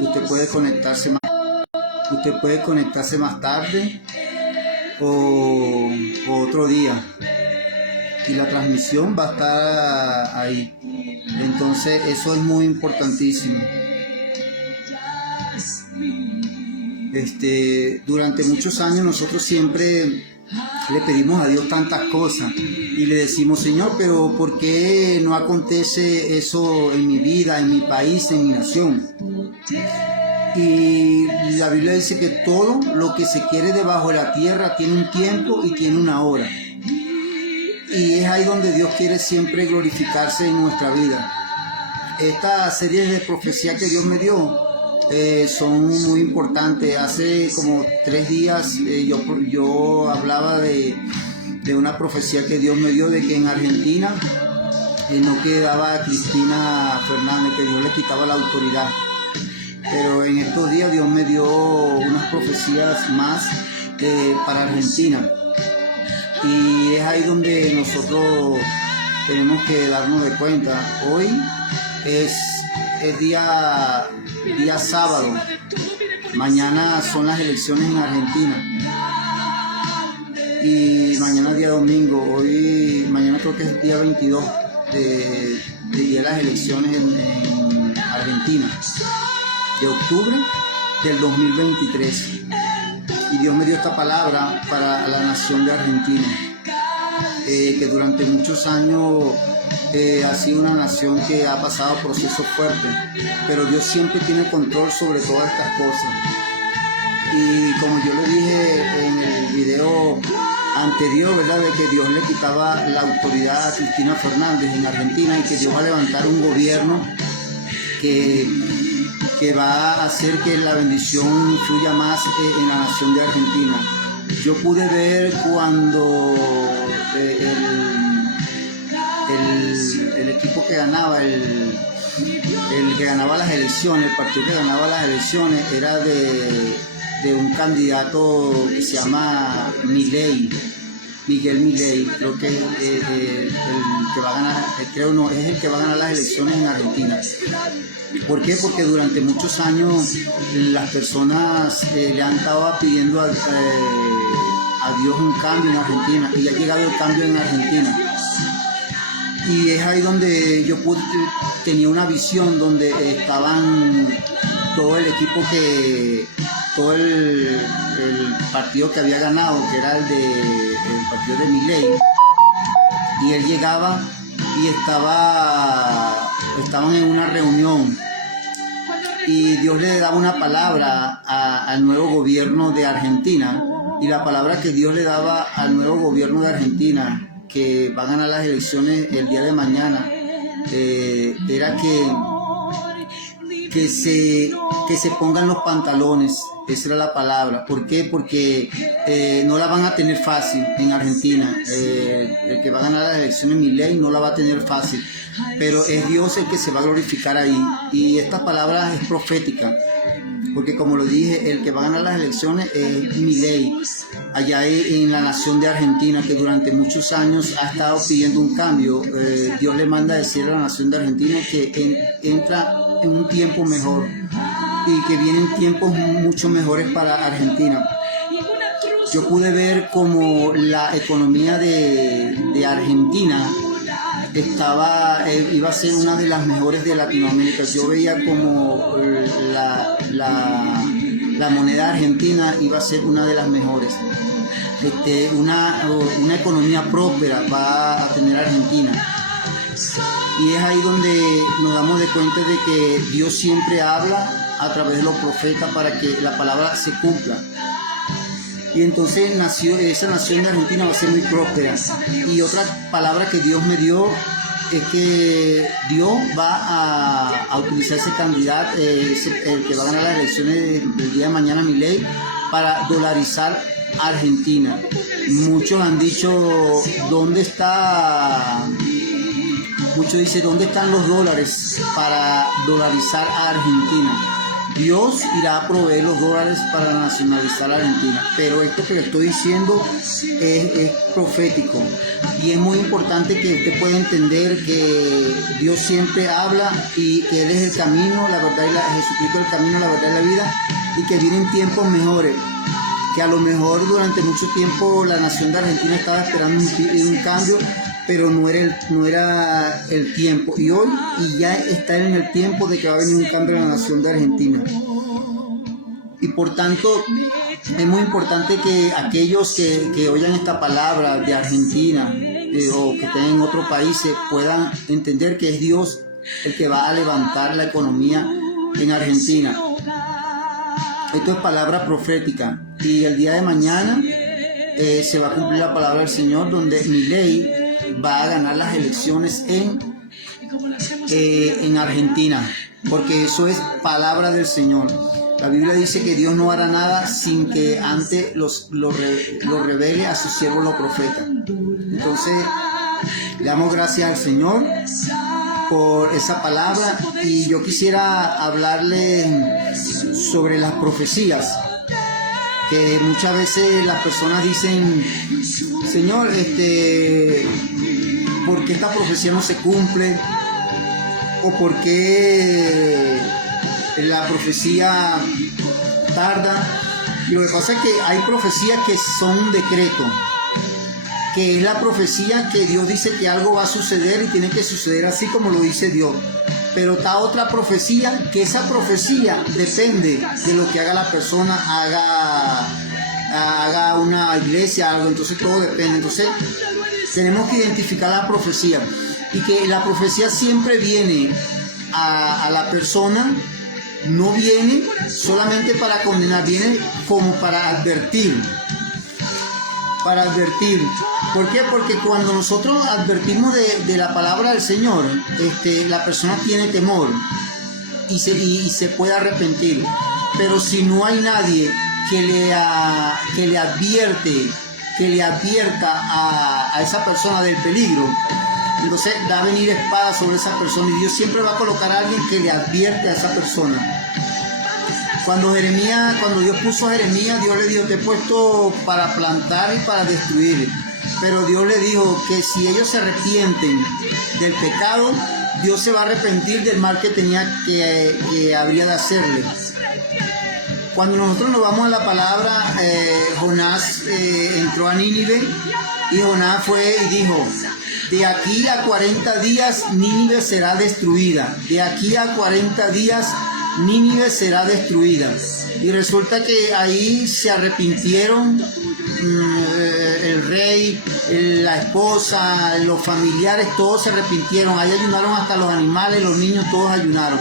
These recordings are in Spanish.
Usted puede conectarse más tarde o otro día. Y la transmisión va a estar ahí. Entonces eso es muy importantísimo. Durante muchos años nosotros siempre le pedimos a Dios tantas cosas y le decimos: Señor, pero ¿por qué no acontece eso en mi vida, en mi país, en mi nación? Y la Biblia dice que todo lo que se quiere debajo de la tierra tiene un tiempo y tiene una hora. Y es ahí donde Dios quiere siempre glorificarse en nuestra vida. Estas series de profecía que Dios me dio son muy importantes. Hace como 3 días yo hablaba de una profecía que Dios me dio, de que en Argentina no quedaba Cristina Fernández, que Dios le quitaba la autoridad. Pero en estos días Dios me dio unas profecías más para Argentina. Y es ahí donde nosotros tenemos que darnos de cuenta. Hoy es día sábado. Mañana son las elecciones en Argentina. Y mañana es día domingo. Mañana creo que es día 22 de día de las elecciones en Argentina, de octubre del 2023. Y Dios me dio esta palabra para la nación de Argentina, que durante muchos años ha sido una nación que ha pasado procesos fuertes, pero Dios siempre tiene control sobre todas estas cosas. Y como yo le dije en el video anterior, ¿verdad?, de que Dios le quitaba la autoridad a Cristina Fernández en Argentina y que Dios va a levantar un gobierno que va a hacer que la bendición fluya más en la nación de Argentina. Yo pude ver cuando el equipo que ganaba, el que ganaba las elecciones, el partido que ganaba las elecciones era de un candidato que se llama Miguel Milei. Creo que es el que va a ganar, es el que va a ganar las elecciones en Argentina. ¿Por qué? Porque durante muchos años las personas le han estado pidiendo a Dios un cambio en Argentina, y ha llegado el cambio en Argentina. Y es ahí donde yo tenía una visión donde estaban todo el equipo todo el partido que había ganado, que era el partido de Milei, y él llegaba y estaban en una reunión y Dios le daba una palabra al nuevo gobierno de Argentina, y la palabra que Dios le daba al nuevo gobierno de Argentina, que va a ganar las elecciones el día de mañana, era que se pongan los pantalones. Esa era la palabra. ¿Por qué? Porque no la van a tener fácil en Argentina. El que va a ganar las elecciones, Milei, no la va a tener fácil, pero es Dios el que se va a glorificar ahí. Y esta palabra es profética, porque como lo dije, el que va a ganar las elecciones es Milei, allá en la nación de Argentina, que durante muchos años ha estado pidiendo un cambio. Dios le manda a decir a la nación de Argentina que entra en un tiempo mejor y que vienen tiempos mucho mejores para Argentina. Yo pude ver como la economía de Argentina iba a ser una de las mejores de Latinoamérica. Yo veía como la moneda argentina iba a ser una de las mejores. Una economía próspera va a tener Argentina. Y es ahí donde nos damos de cuenta de que Dios siempre habla a través de los profetas para que la palabra se cumpla. Y entonces esa nación de Argentina va a ser muy próspera. Y otra palabra que Dios me dio es que Dios va a utilizar ese candidato, el que va a ganar las elecciones del día de mañana, Milei, para dolarizar Argentina. Muchos han dicho, muchos dicen, ¿dónde están los dólares para dolarizar a Argentina? Dios irá a proveer los dólares para nacionalizar a Argentina. Pero esto que le estoy diciendo es profético. Y es muy importante que usted pueda entender que Dios siempre habla y que Él es el camino, la verdad y Jesucristo es el camino, la verdad y la vida, y que vienen tiempos mejores. Que a lo mejor durante mucho tiempo la nación de Argentina estaba esperando un cambio, pero no era el tiempo. Y hoy ya está en el tiempo de que va a venir un cambio en la nación de Argentina. Y por tanto, es muy importante que aquellos que oigan esta palabra de Argentina o que estén en otros países puedan entender que es Dios el que va a levantar la economía en Argentina. Esto es palabra profética. Y el día de mañana se va a cumplir la palabra del Señor, donde Milei va a ganar las elecciones en Argentina, porque eso es palabra del Señor. La Biblia dice que Dios no hará nada sin que antes lo revele a sus siervos los profetas. Entonces, le damos gracias al Señor por esa palabra, y yo quisiera hablarle sobre las profecías, que muchas veces las personas dicen: Señor, ¿por qué esta profecía no se cumple? ¿O por qué la profecía tarda? Y lo que pasa es que hay profecías que son un decreto, que es la profecía que Dios dice que algo va a suceder y tiene que suceder así como lo dice Dios. Pero está otra profecía, que esa profecía depende de lo que haga la persona, haga una iglesia, algo. Entonces todo depende. Entonces tenemos que identificar la profecía, y que la profecía siempre viene a la persona, no viene solamente para condenar, viene como para advertir. ¿Por qué? Porque cuando nosotros advertimos de la palabra del Señor, la persona tiene temor y se puede arrepentir. Pero si no hay nadie que le advierta a esa persona del peligro, entonces va a venir espada sobre esa persona, y Dios siempre va a colocar a alguien que le advierte a esa persona. Cuando Dios puso a Jeremías, Dios le dijo: te he puesto para plantar y para destruir. Pero Dios le dijo que si ellos se arrepienten del pecado, Dios se va a arrepentir del mal que habría de hacerle. Cuando nosotros nos vamos a la palabra, Jonás entró a Nínive, y Jonás fue y dijo: de aquí a 40 días Nínive será destruida. De aquí a 40 días Nínive será destruida. Y resulta que ahí se arrepintieron el rey, la esposa, los familiares, todos se arrepintieron. Ahí ayunaron hasta los animales, los niños, todos ayunaron.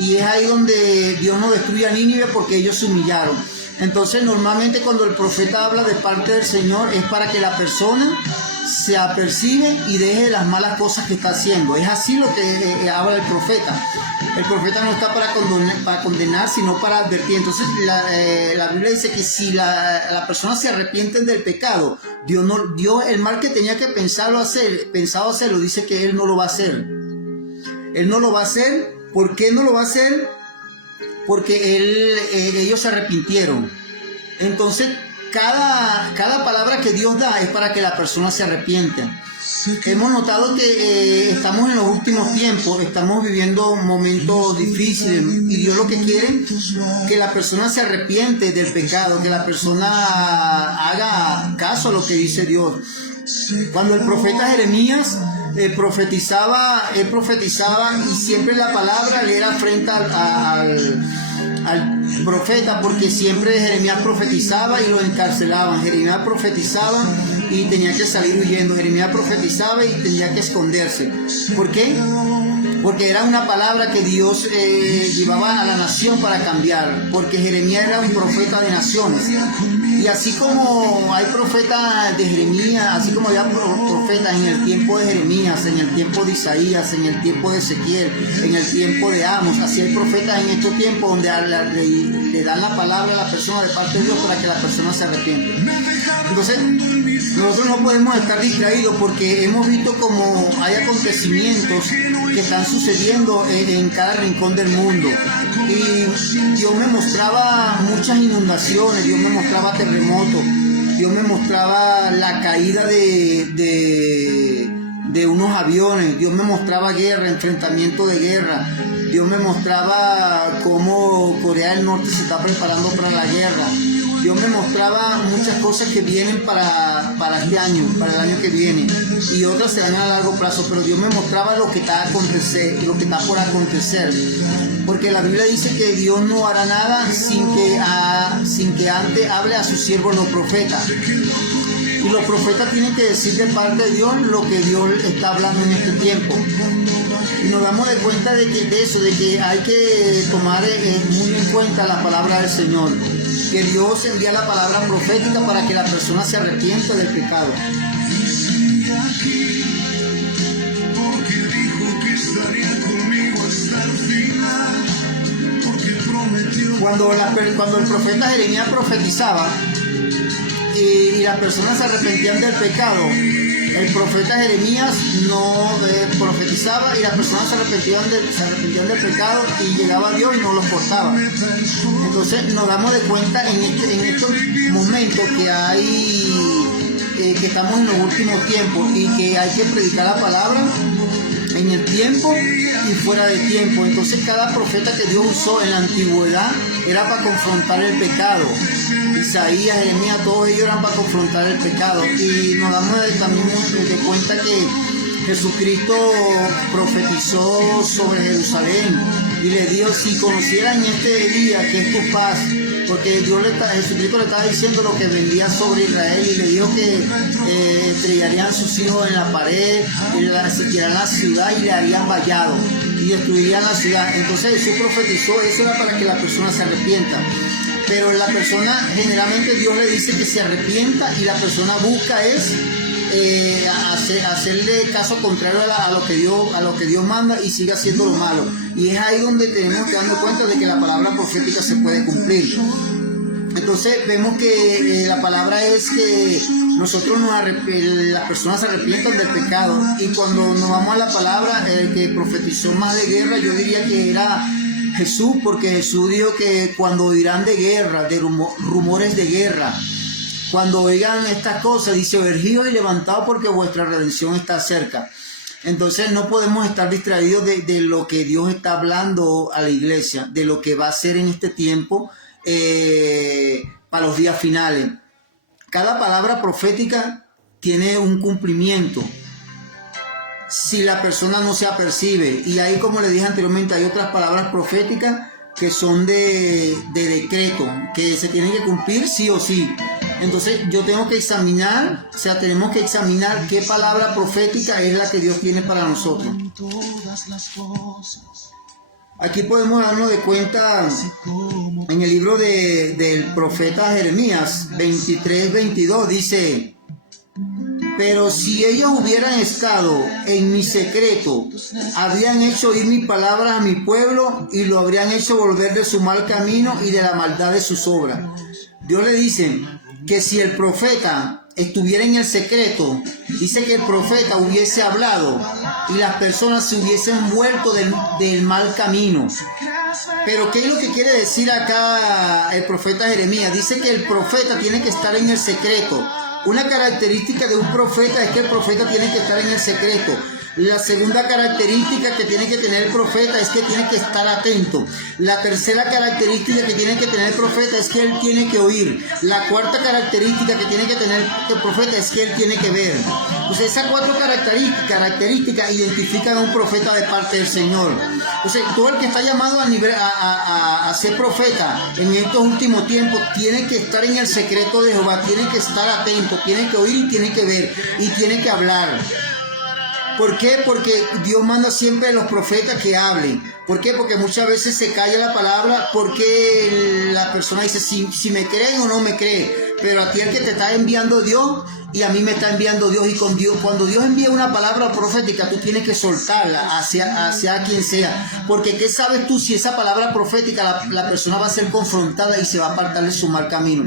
Y es ahí donde Dios no destruye a Nínive, porque ellos se humillaron. Entonces, normalmente cuando el profeta habla de parte del Señor, es para que la persona se apercibe y deje las malas cosas que está haciendo. Es así lo que habla el profeta. El profeta no está para condenar, sino para advertir. Entonces la Biblia dice que si la persona se arrepiente del pecado, Dios el mal que tenía que pensado hacerlo, dice que Él no lo va a hacer. Él no lo va a hacer. ¿Por qué no lo va a hacer? Porque ellos se arrepintieron. Entonces cada palabra que Dios da es para que la persona se arrepienta. Hemos notado que estamos en los últimos tiempos, estamos viviendo momentos difíciles, y Dios lo que quiere es que la persona se arrepiente del pecado, que la persona haga caso a lo que dice Dios. Cuando el profeta Jeremías profetizaba, y siempre la palabra le era frente al profeta, porque siempre Jeremías profetizaba y lo encarcelaban. Jeremías profetizaba y tenía que salir huyendo. Jeremías profetizaba y tenía que esconderse. ¿Por qué? Porque era una palabra que Dios llevaba a la nación para cambiar, porque Jeremías era un profeta de naciones. Y así como hay profetas de Jeremías, así como había profetas en el tiempo de Jeremías, en el tiempo de Isaías, en el tiempo de Ezequiel, en el tiempo de Amos, así hay profetas en estos tiempos donde le dan la palabra a la persona de parte de Dios para que la persona se arrepienta. Entonces, nosotros no podemos estar distraídos, porque hemos visto como hay acontecimientos que están sucediendo en cada rincón del mundo. Y Dios me mostraba muchas inundaciones, Dios me mostraba terremotos, Dios me mostraba la caída de unos aviones, Dios me mostraba guerra, enfrentamiento de guerra, Dios me mostraba cómo Corea del Norte se está preparando para la guerra. Dios me mostraba muchas cosas que vienen para este año, para el año que viene, y otras se dan a largo plazo, pero Dios me mostraba lo que está por acontecer, porque la Biblia dice que Dios no hará nada sin que antes hable a sus siervos los profetas. Y los profetas tienen que decir de parte de Dios lo que Dios está hablando en este tiempo. Y nos damos de cuenta de que hay que tomar muy en cuenta la palabra del Señor. Que Dios envía la palabra profética para que la persona se arrepienta del pecado. Cuando el profeta Jeremías profetizaba y las personas se arrepentían del pecado, el profeta Jeremías no profetizaba y las personas se arrepentían del pecado y llegaba a Dios y no los cortaba. Entonces nos damos de cuenta en estos momentos que estamos en los últimos tiempos y que hay que predicar la palabra en el tiempo y fuera de tiempo. Entonces cada profeta que Dios usó en la antigüedad era para confrontar el pecado. Isaías, Jeremías, todos ellos eran para confrontar el pecado. Y nos damos también de cuenta que Jesucristo profetizó sobre Jerusalén y le dijo: si conocieran este día que es tu paz, porque Jesucristo le estaba diciendo lo que vendría sobre Israel, y le dijo que estrellarían sus hijos en la pared, y se tirarían la ciudad y le harían vallado y destruirían la ciudad. Entonces Jesús profetizó, eso era para que la persona se arrepienta. Pero la persona, generalmente Dios le dice que se arrepienta y la persona busca hacerle caso contrario a lo que Dios manda y sigue haciendo lo malo. Y es ahí donde tenemos que darnos cuenta de que la palabra profética se puede cumplir. Entonces vemos que la palabra es que las personas se arrepientan del pecado. Y cuando nos vamos a la palabra, el que profetizó más de guerra, yo diría que era Jesús, porque Jesús dijo que cuando oirán de guerra, de rumores de guerra, cuando oigan estas cosas, dice: erguíos y levantaos porque vuestra redención está cerca. Entonces no podemos estar distraídos de lo que Dios está hablando a la iglesia, de lo que va a hacer en este tiempo para los días finales. Cada palabra profética tiene un cumplimiento si la persona no se apercibe. Y ahí, como le dije anteriormente, hay otras palabras proféticas que son de decreto, que se tienen que cumplir sí o sí. Entonces yo tengo que tenemos que examinar qué palabra profética es la que Dios tiene para nosotros. Aquí podemos darnos de cuenta en el libro del profeta Jeremías 23-22, dice: pero si ellos hubieran estado en mi secreto, habrían hecho oír mis palabras a mi pueblo y lo habrían hecho volver de su mal camino y de la maldad de sus obras. Dios le dice que si el profeta estuviera en el secreto, dice que el profeta hubiese hablado y las personas se hubiesen vuelto del mal camino. Pero ¿qué es lo que quiere decir acá el profeta Jeremías? Dice que el profeta tiene que estar en el secreto. Una característica de un profeta es que el profeta tiene que estar en el secreto. La segunda característica que tiene que tener el profeta es que tiene que estar atento. La tercera característica que tiene que tener el profeta es que él tiene que oír. La cuarta característica que tiene que tener el profeta es que él tiene que ver. Pues esas cuatro características identifican a un profeta de parte del Señor. Entonces, todo el que está llamado a ser profeta en estos últimos tiempos tiene que estar en el secreto de Jehová, tiene que estar atento, tiene que oír y tiene que ver y tiene que hablar. ¿Por qué? Porque Dios manda siempre a los profetas que hablen. ¿Por qué? Porque muchas veces se calla la palabra porque la persona dice si me creen o no me creen. pero a ti el que te está enviando Dios y a mí me está enviando Dios. Y con Dios, cuando Dios envía una palabra profética, tú tienes que soltarla hacia quien sea, porque ¿qué sabes tú si esa palabra profética la persona va a ser confrontada y se va a apartar de su mal camino?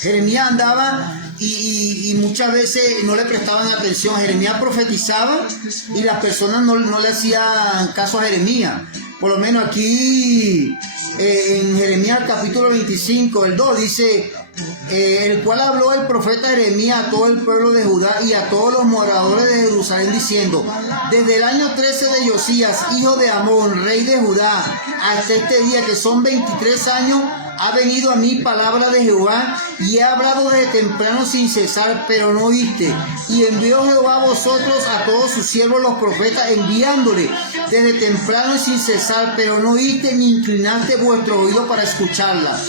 Jeremías andaba y muchas veces no le prestaban atención. Jeremías profetizaba y las personas no le hacían caso a Jeremías. Por lo menos aquí en Jeremías capítulo 25, el 2 dice: el cual habló el profeta Jeremías a todo el pueblo de Judá y a todos los moradores de Jerusalén, diciendo: desde el año 13 de Josías, hijo de Amón, rey de Judá, hasta este día, que son 23 años, ha venido a mí palabra de Jehová, y he hablado desde temprano sin cesar, pero no oíste. Y envió Jehová a vosotros a todos sus siervos los profetas, enviándole desde temprano y sin cesar, pero no oíste ni inclinaste vuestro oído para escucharla.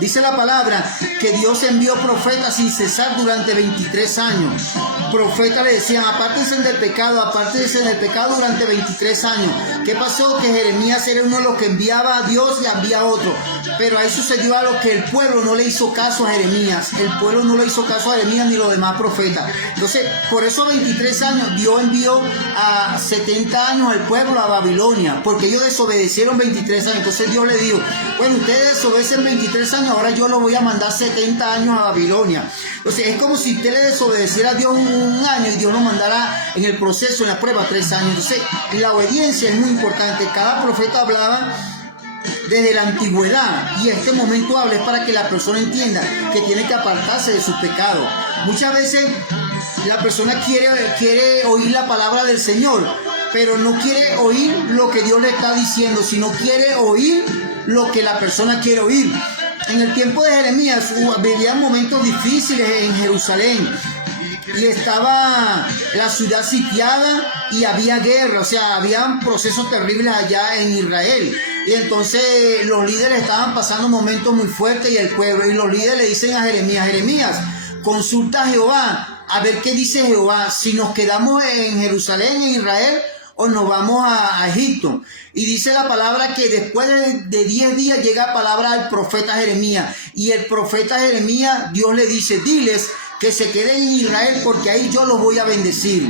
Dice la palabra que Dios envió profetas sin cesar durante 23 años. Profetas le decían: apártense del pecado durante 23 años. ¿Qué pasó? Que Jeremías era uno de los que enviaba a Dios y envía a otro. Pero ahí sucedió algo, que el pueblo no le hizo caso a Jeremías. El pueblo no le hizo caso a Jeremías ni los demás profetas. Entonces, por esos 23 años, Dios envió a 70 años al pueblo a Babilonia, porque ellos desobedecieron 23 años. Entonces Dios le dijo: bueno, ustedes desobedecen 23 años, ahora yo los voy a mandar 70 años a Babilonia. Entonces es como si usted le desobedeciera a Dios un año y Dios lo mandara en el proceso, en la prueba, 3 años. Entonces la obediencia es muy importante. Cada profeta hablaba desde la antigüedad, y este momento habla es para que la persona entienda que tiene que apartarse de sus pecados. Muchas veces la persona quiere oír la palabra del Señor, pero no quiere oír lo que Dios le está diciendo, sino quiere oír lo que la persona quiere oír. En el tiempo de Jeremías vivían momentos difíciles en Jerusalén, y estaba la ciudad sitiada y había guerra, o sea, habían procesos terribles allá en Israel. Y entonces los líderes estaban pasando momentos muy fuertes, y el pueblo, y los líderes le dicen a Jeremías: Jeremías, consulta a Jehová, a ver qué dice Jehová, si nos quedamos en Jerusalén, en Israel, o nos vamos a Egipto. Y dice la palabra que después de 10 días llega palabra al profeta Jeremías, y el profeta Jeremías, Dios le dice: diles que se queden en Israel, porque ahí yo los voy a bendecir,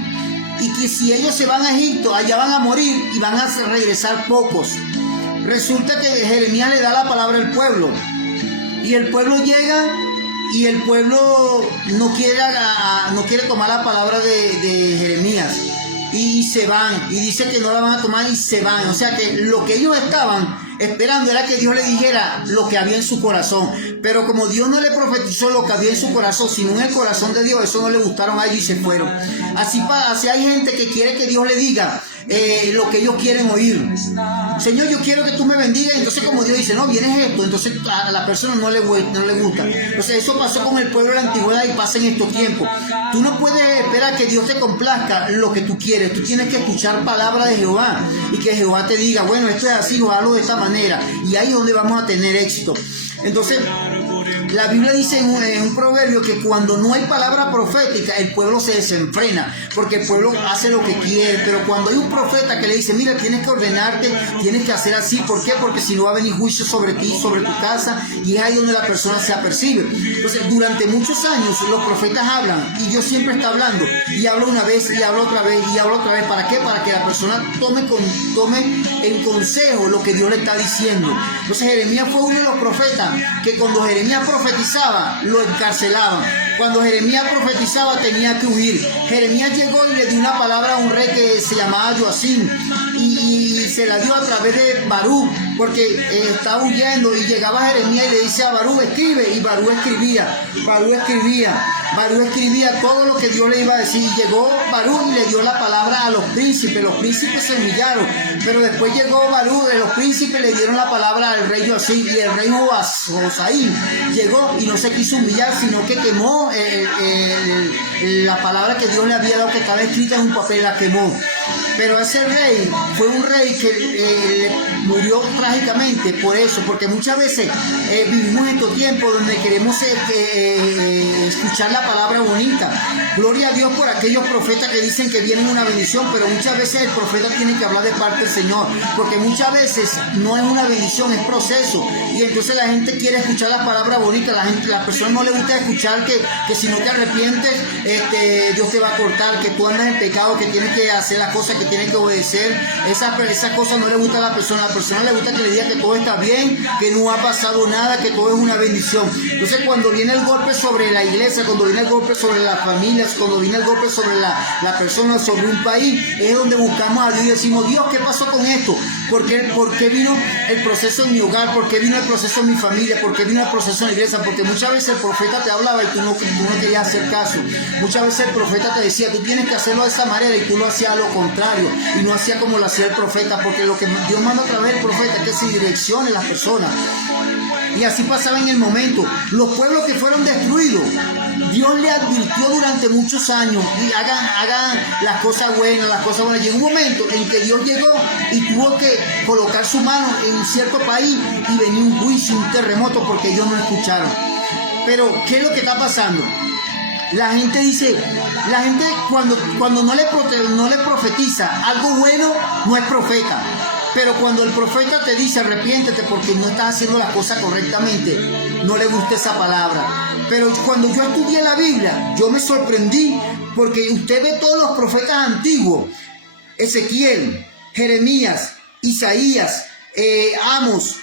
y que si ellos se van a Egipto, allá van a morir y van a regresar pocos. Resulta que Jeremías le da la palabra al pueblo, y el pueblo llega, y el pueblo no quiere tomar la palabra de Jeremías, y se van, y dice que no la van a tomar y se van. O sea que lo que ellos estaban esperando era que Dios le dijera lo que había en su corazón, pero como Dios no le profetizó lo que había en su corazón, sino en el corazón de Dios, eso no le gustaron a ellos y se fueron. Así hay gente que quiere que Dios le diga lo que ellos quieren oír. Señor, yo quiero que tú me bendigas. Entonces, como Dios dice: no, vienes esto, entonces a la persona no le gusta. Entonces eso pasó con el pueblo de la antigüedad y pasa en estos tiempos. Tú no puedes esperar que Dios te complazca lo que tú quieres. Tú tienes que escuchar palabra de Jehová, y que Jehová te diga: bueno, esto es así, o hazlo de esta manera, y ahí es donde vamos a tener éxito. Entonces la Biblia dice en un proverbio que cuando no hay palabra profética, el pueblo se desenfrena, porque el pueblo hace lo que quiere. Pero cuando hay un profeta que le dice: mira, tienes que ordenarte, tienes que hacer así. ¿Por qué? Porque si no va a venir juicio sobre ti, sobre tu casa, y es ahí donde la persona se apercibe. Entonces, durante muchos años los profetas hablan, y Dios siempre está hablando, y habla una vez, y habla otra vez, y habla otra vez. ¿Para qué? Para que la persona tome en consejo lo que Dios le está diciendo. Entonces Jeremías fue uno de los profetas que cuando Jeremías profetizaba, lo encarcelaban. Cuando Jeremías profetizaba, tenía que huir. Jeremías llegó y le dio una palabra a un rey que se llamaba Joacim, y se la dio a través de Barú, porque estaba huyendo, y llegaba Jeremías y le dice a Barú: escribe, y Barú escribía todo lo que Dios le iba a decir. Y llegó Barú y le dio la palabra a los príncipes se humillaron, pero después llegó Barú, de los príncipes le dieron la palabra al rey Joacim, y el rey Josaín llegó y no se quiso humillar, sino que quemó la palabra que Dios le había dado, que estaba escrita en un papel, la quemó. Pero ese rey fue un rey que murió trágicamente por eso, porque muchas veces vivimos en estos tiempos donde queremos escuchar la palabra bonita. Gloria a Dios por aquellos profetas que dicen que vienen una bendición, pero muchas veces el profeta tiene que hablar de parte del Señor, porque muchas veces no es una bendición, es proceso, y entonces la gente quiere escuchar la palabra bonita, las personas no les gusta escuchar que si no te arrepientes, Dios te va a cortar, que tú andas en pecado, que tienes que hacer las cosas, que tienes que obedecer. Esas cosas no le gusta a la persona le gusta que le diga que todo está bien, que no ha pasado nada, que todo es una bendición. Entonces cuando viene el golpe sobre la iglesia, cuando viene el golpe sobre las familias, cuando viene el golpe sobre la persona, sobre un país, es donde buscamos a Dios y decimos, Dios, ¿qué pasó con esto? ¿Por qué vino el proceso en mi hogar? ¿Por qué vino el proceso en mi familia? ¿Por qué vino el proceso en la iglesia? Porque muchas veces el profeta te hablaba y tú no querías hacer caso. Muchas veces el profeta te decía, tú tienes que hacerlo de esa manera, y tú lo hacías a lo contrario, y no hacía como lo hacía el profeta, porque lo que Dios manda a través del profeta es que se direccione las personas. Y así pasaba en el momento. Los pueblos que fueron destruidos, Dios le advirtió durante muchos años, y hagan las cosas buenas, Llegó un momento en que Dios llegó y tuvo que colocar su mano en un cierto país y venía un juicio, un terremoto, porque ellos no escucharon. Pero, ¿qué es lo que está pasando? La gente dice, cuando no le profetiza algo bueno, no es profeta. Pero cuando el profeta te dice arrepiéntete porque no estás haciendo las cosas correctamente, no le gusta esa palabra. Pero cuando yo estudié la Biblia, yo me sorprendí, porque usted ve todos los profetas antiguos, Ezequiel, Jeremías, Isaías, Amos,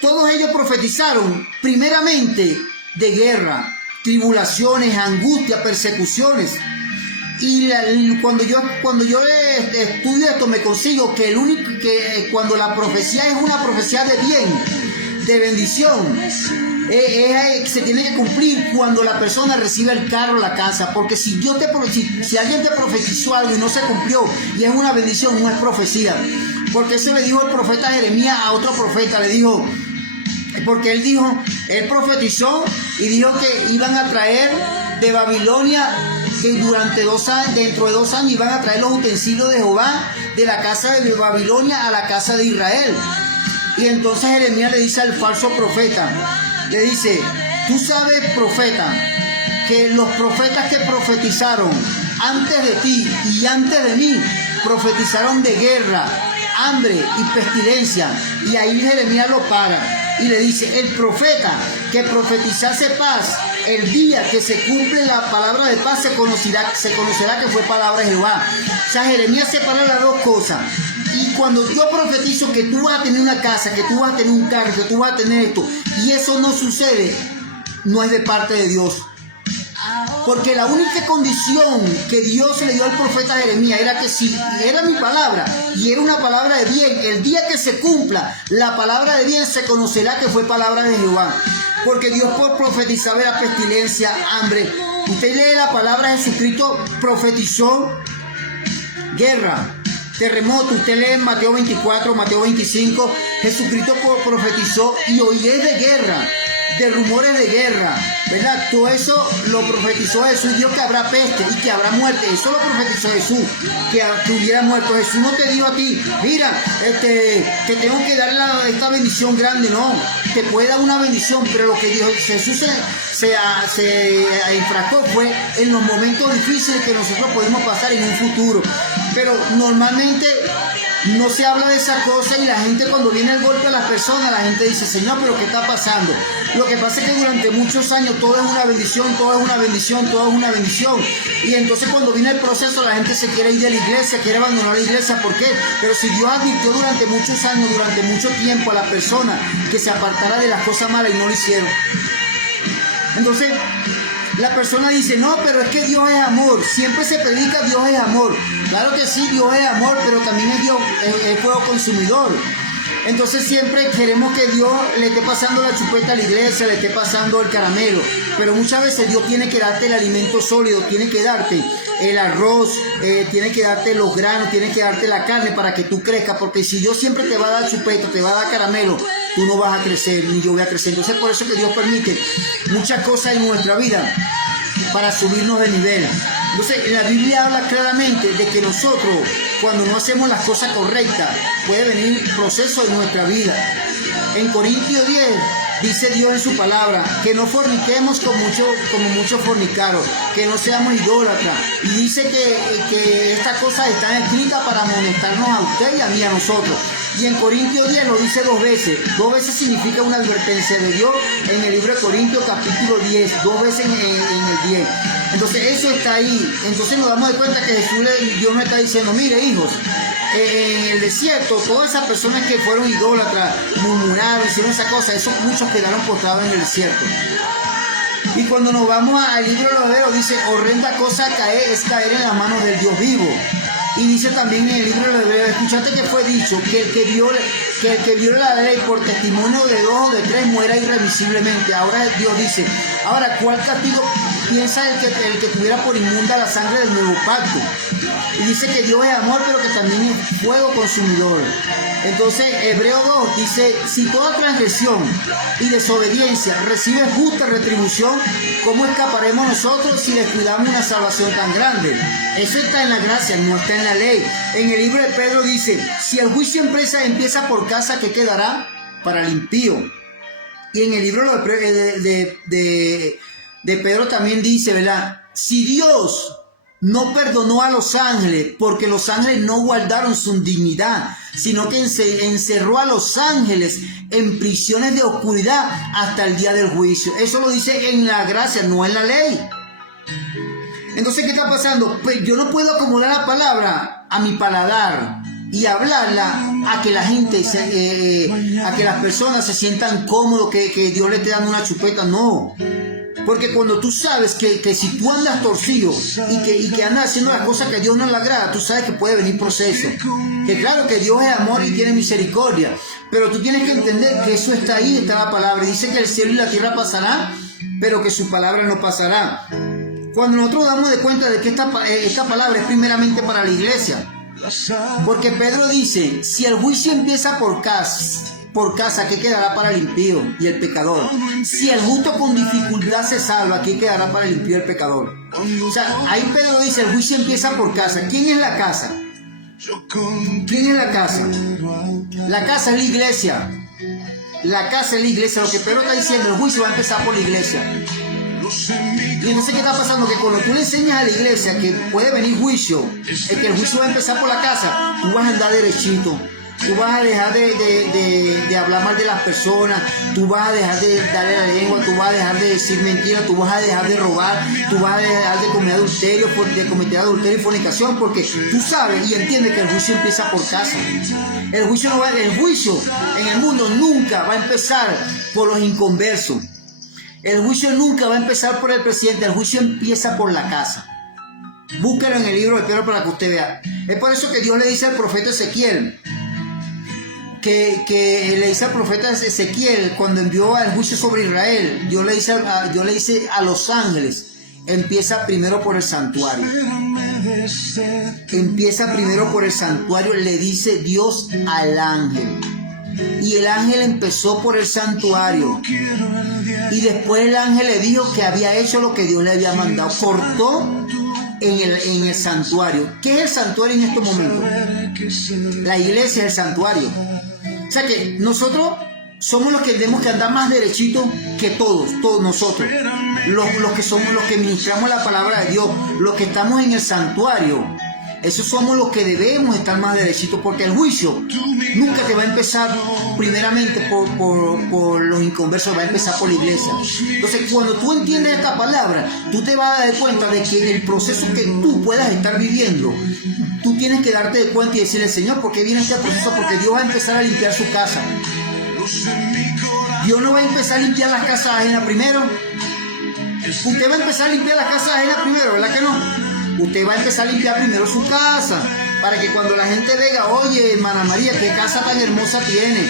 todos ellos profetizaron primeramente de guerra, tribulaciones, angustia, persecuciones. Y cuando yo estudio esto, me consigo que cuando la profecía es una profecía de bien, de bendición, se tiene que cumplir cuando la persona recibe el carro, la casa. Porque si alguien te profetizó algo y no se cumplió y es una bendición, no es profecía. Porque eso le dijo el profeta Jeremías a otro profeta, le dijo, porque él profetizó y dijo que iban a traer de Babilonia, que dentro de 2 años iban a traer los utensilios de Jehová de la casa de Babilonia a la casa de Israel. Y entonces Jeremías le dice al falso profeta, le dice, tú sabes, profeta, que los profetas que profetizaron antes de ti y antes de mí, profetizaron de guerra, hambre y pestilencia. Y ahí Jeremías lo para y le dice, el profeta que profetizase paz, el día que se cumple la palabra de paz, se conocerá que fue palabra de Jehová. O sea, Jeremías separa las dos cosas. Y cuando yo profetizo que tú vas a tener una casa, que tú vas a tener un carro, que tú vas a tener esto, y eso no sucede, no es de parte de Dios. Porque la única condición que Dios le dio al profeta Jeremías era que si era mi palabra y era una palabra de bien, el día que se cumpla la palabra de bien, se conocerá que fue palabra de Jehová. Porque Dios por profetizar era pestilencia, hambre. Usted lee la palabra, Jesucristo profetizó guerra, terremoto. Usted lee en Mateo 24, Mateo 25, Jesucristo profetizó y hoy es de guerra, de rumores de guerra, ¿verdad? Todo eso lo profetizó Jesús. Dijo que habrá peste y que habrá muerte. Eso lo profetizó Jesús, que hubiera muerto. Jesús no te dijo a ti, mira, te tengo que dar esta bendición grande. No, te puede dar una bendición, pero lo que dijo Jesús se enfrascó fue en los momentos difíciles que nosotros podemos pasar en un futuro. Pero normalmente no se habla de esa cosa, y la gente, cuando viene el golpe a las personas, la gente dice, Señor, pero ¿qué está pasando? Lo que pasa es que durante muchos años todo es una bendición, todo es una bendición, todo es una bendición. Y entonces cuando viene el proceso, la gente se quiere ir de la iglesia, quiere abandonar la iglesia. ¿Por qué? Pero si Dios advirtió durante muchos años, durante mucho tiempo a la persona que se apartara de las cosas malas, y no lo hicieron. Entonces la persona dice, no, pero es que Dios es amor. Siempre se predica Dios es amor. Claro que sí, Dios es amor, pero también es fuego consumidor. Entonces siempre queremos que Dios le esté pasando la chupeta a la iglesia, le esté pasando el caramelo. Pero muchas veces Dios tiene que darte el alimento sólido, tiene que darte el arroz, tiene que darte los granos, tiene que darte la carne para que tú crezcas. Porque si Dios siempre te va a dar chupeta, te va a dar caramelo, tú no vas a crecer, ni yo voy a crecer. Entonces por eso que Dios permite muchas cosas en nuestra vida para subirnos de nivel. Entonces la Biblia habla claramente de que nosotros cuando no hacemos las cosas correctas, puede venir proceso en nuestra vida. En Corintios 10 dice Dios en su palabra que no forniquemos como muchos fornicaron, que no seamos idólatras. Y dice que estas cosas están escritas para amonestarnos a usted y a mí, a nosotros. Y en Corintios 10 lo dice 2 veces. 2 veces significa una advertencia de Dios en el libro de Corintios capítulo 10. 2 veces en el 10. Entonces eso está ahí. Entonces nos damos de cuenta que Dios nos está diciendo, mire hijos, en el desierto, todas esas personas que fueron idólatras, murmuraron, hicieron esa cosa, esos muchos quedaron postrados en el desierto. Y cuando nos vamos al libro de los Hebreos, dice, horrenda cosa es caer en las manos del Dios vivo. Y dice también en el libro de los Hebreos, escuchaste que fue dicho que el que viola la ley por testimonio de 2 o de 3 muera irremisiblemente. Ahora Dios dice, ahora, ¿cuál castigo piensa el que tuviera por inmunda la sangre del nuevo pacto? Y dice que Dios es amor, pero que también es fuego consumidor. Entonces, Hebreo 2 dice, si toda transgresión y desobediencia recibe justa retribución, ¿cómo escaparemos nosotros si descuidamos una salvación tan grande? Eso está en la gracia, no está en la ley. En el libro de Pedro dice, si el juicio empieza por casa, ¿qué quedará? Para el impío. Y en el libro de Pedro también dice, ¿verdad? Si Dios no perdonó a los ángeles porque los ángeles no guardaron su dignidad, sino que encerró a los ángeles en prisiones de oscuridad hasta el día del juicio. Eso lo dice en la gracia, no en la ley. Entonces, ¿qué está pasando? Pues yo no puedo acomodar la palabra a mi paladar y hablarla a que la gente, a que las personas se sientan cómodos, que Dios le esté dando una chupeta. No. Porque cuando tú sabes que si tú andas torcido y que andas haciendo las cosas que a Dios no le agrada, tú sabes que puede venir proceso. Que claro que Dios es amor y tiene misericordia, pero tú tienes que entender que eso está ahí, está la palabra. Dice que el cielo y la tierra pasarán, pero que su palabra no pasará. Cuando nosotros damos de cuenta de que esta palabra es primeramente para la iglesia, porque Pedro dice, si el juicio empieza por casa, ¿qué quedará para el impío y el pecador? Si el justo con dificultad se salva, ¿qué quedará para el impío y el pecador? O sea, ahí Pedro dice, el juicio empieza por casa. ¿Quién es la casa? ¿Quién es la casa? La casa es la iglesia. La casa es la iglesia. Lo que Pedro está diciendo, el juicio va a empezar por la iglesia. Y entonces, ¿qué está pasando? Que cuando tú le enseñas a la iglesia que puede venir juicio, que el juicio va a empezar por la casa, tú vas a andar derechito. Tú vas a dejar de hablar mal de las personas, tú vas a dejar de darle la lengua, tú vas a dejar de decir mentiras, tú vas a dejar de robar, tú vas a dejar de cometer adulterio y fornicación, porque tú sabes y entiendes que el juicio empieza por casa. El juicio en el mundo nunca va a empezar por los inconversos. El juicio nunca va a empezar por el presidente, el juicio empieza por la casa. Búsquelo en el libro de Pedro para que usted vea. Es por eso que Dios le dice al profeta Ezequiel, que le dice al profeta Ezequiel cuando envió el juicio sobre Israel, Dios le dice a los ángeles, empieza primero por el santuario. Empieza primero por el santuario, le dice Dios al ángel. Y el ángel empezó por el santuario. Y después el ángel le dijo que había hecho lo que Dios le había mandado. Cortó en el santuario. ¿Qué es el santuario en estos momentos? La iglesia es el santuario. O sea que nosotros somos los que tenemos que andar más derechito que todos nosotros. Los que somos los que ministramos la palabra de Dios, los que estamos en el santuario. Esos somos los que debemos estar más derechitos, porque el juicio nunca te va a empezar primeramente por los inconversos, va a empezar por la iglesia. Entonces, cuando tú entiendes esta palabra, tú te vas a dar cuenta de que en el proceso que tú puedas estar viviendo, tú tienes que darte de cuenta y decirle, Señor, ¿por qué viene este proceso? Porque Dios va a empezar a limpiar su casa. Dios no va a empezar a limpiar las casas ajenas primero. Usted va a empezar a limpiar las casas ajenas primero, ¿verdad que no? Usted va a empezar a limpiar primero su casa, para que cuando la gente diga, oye, hermana María, qué casa tan hermosa tiene,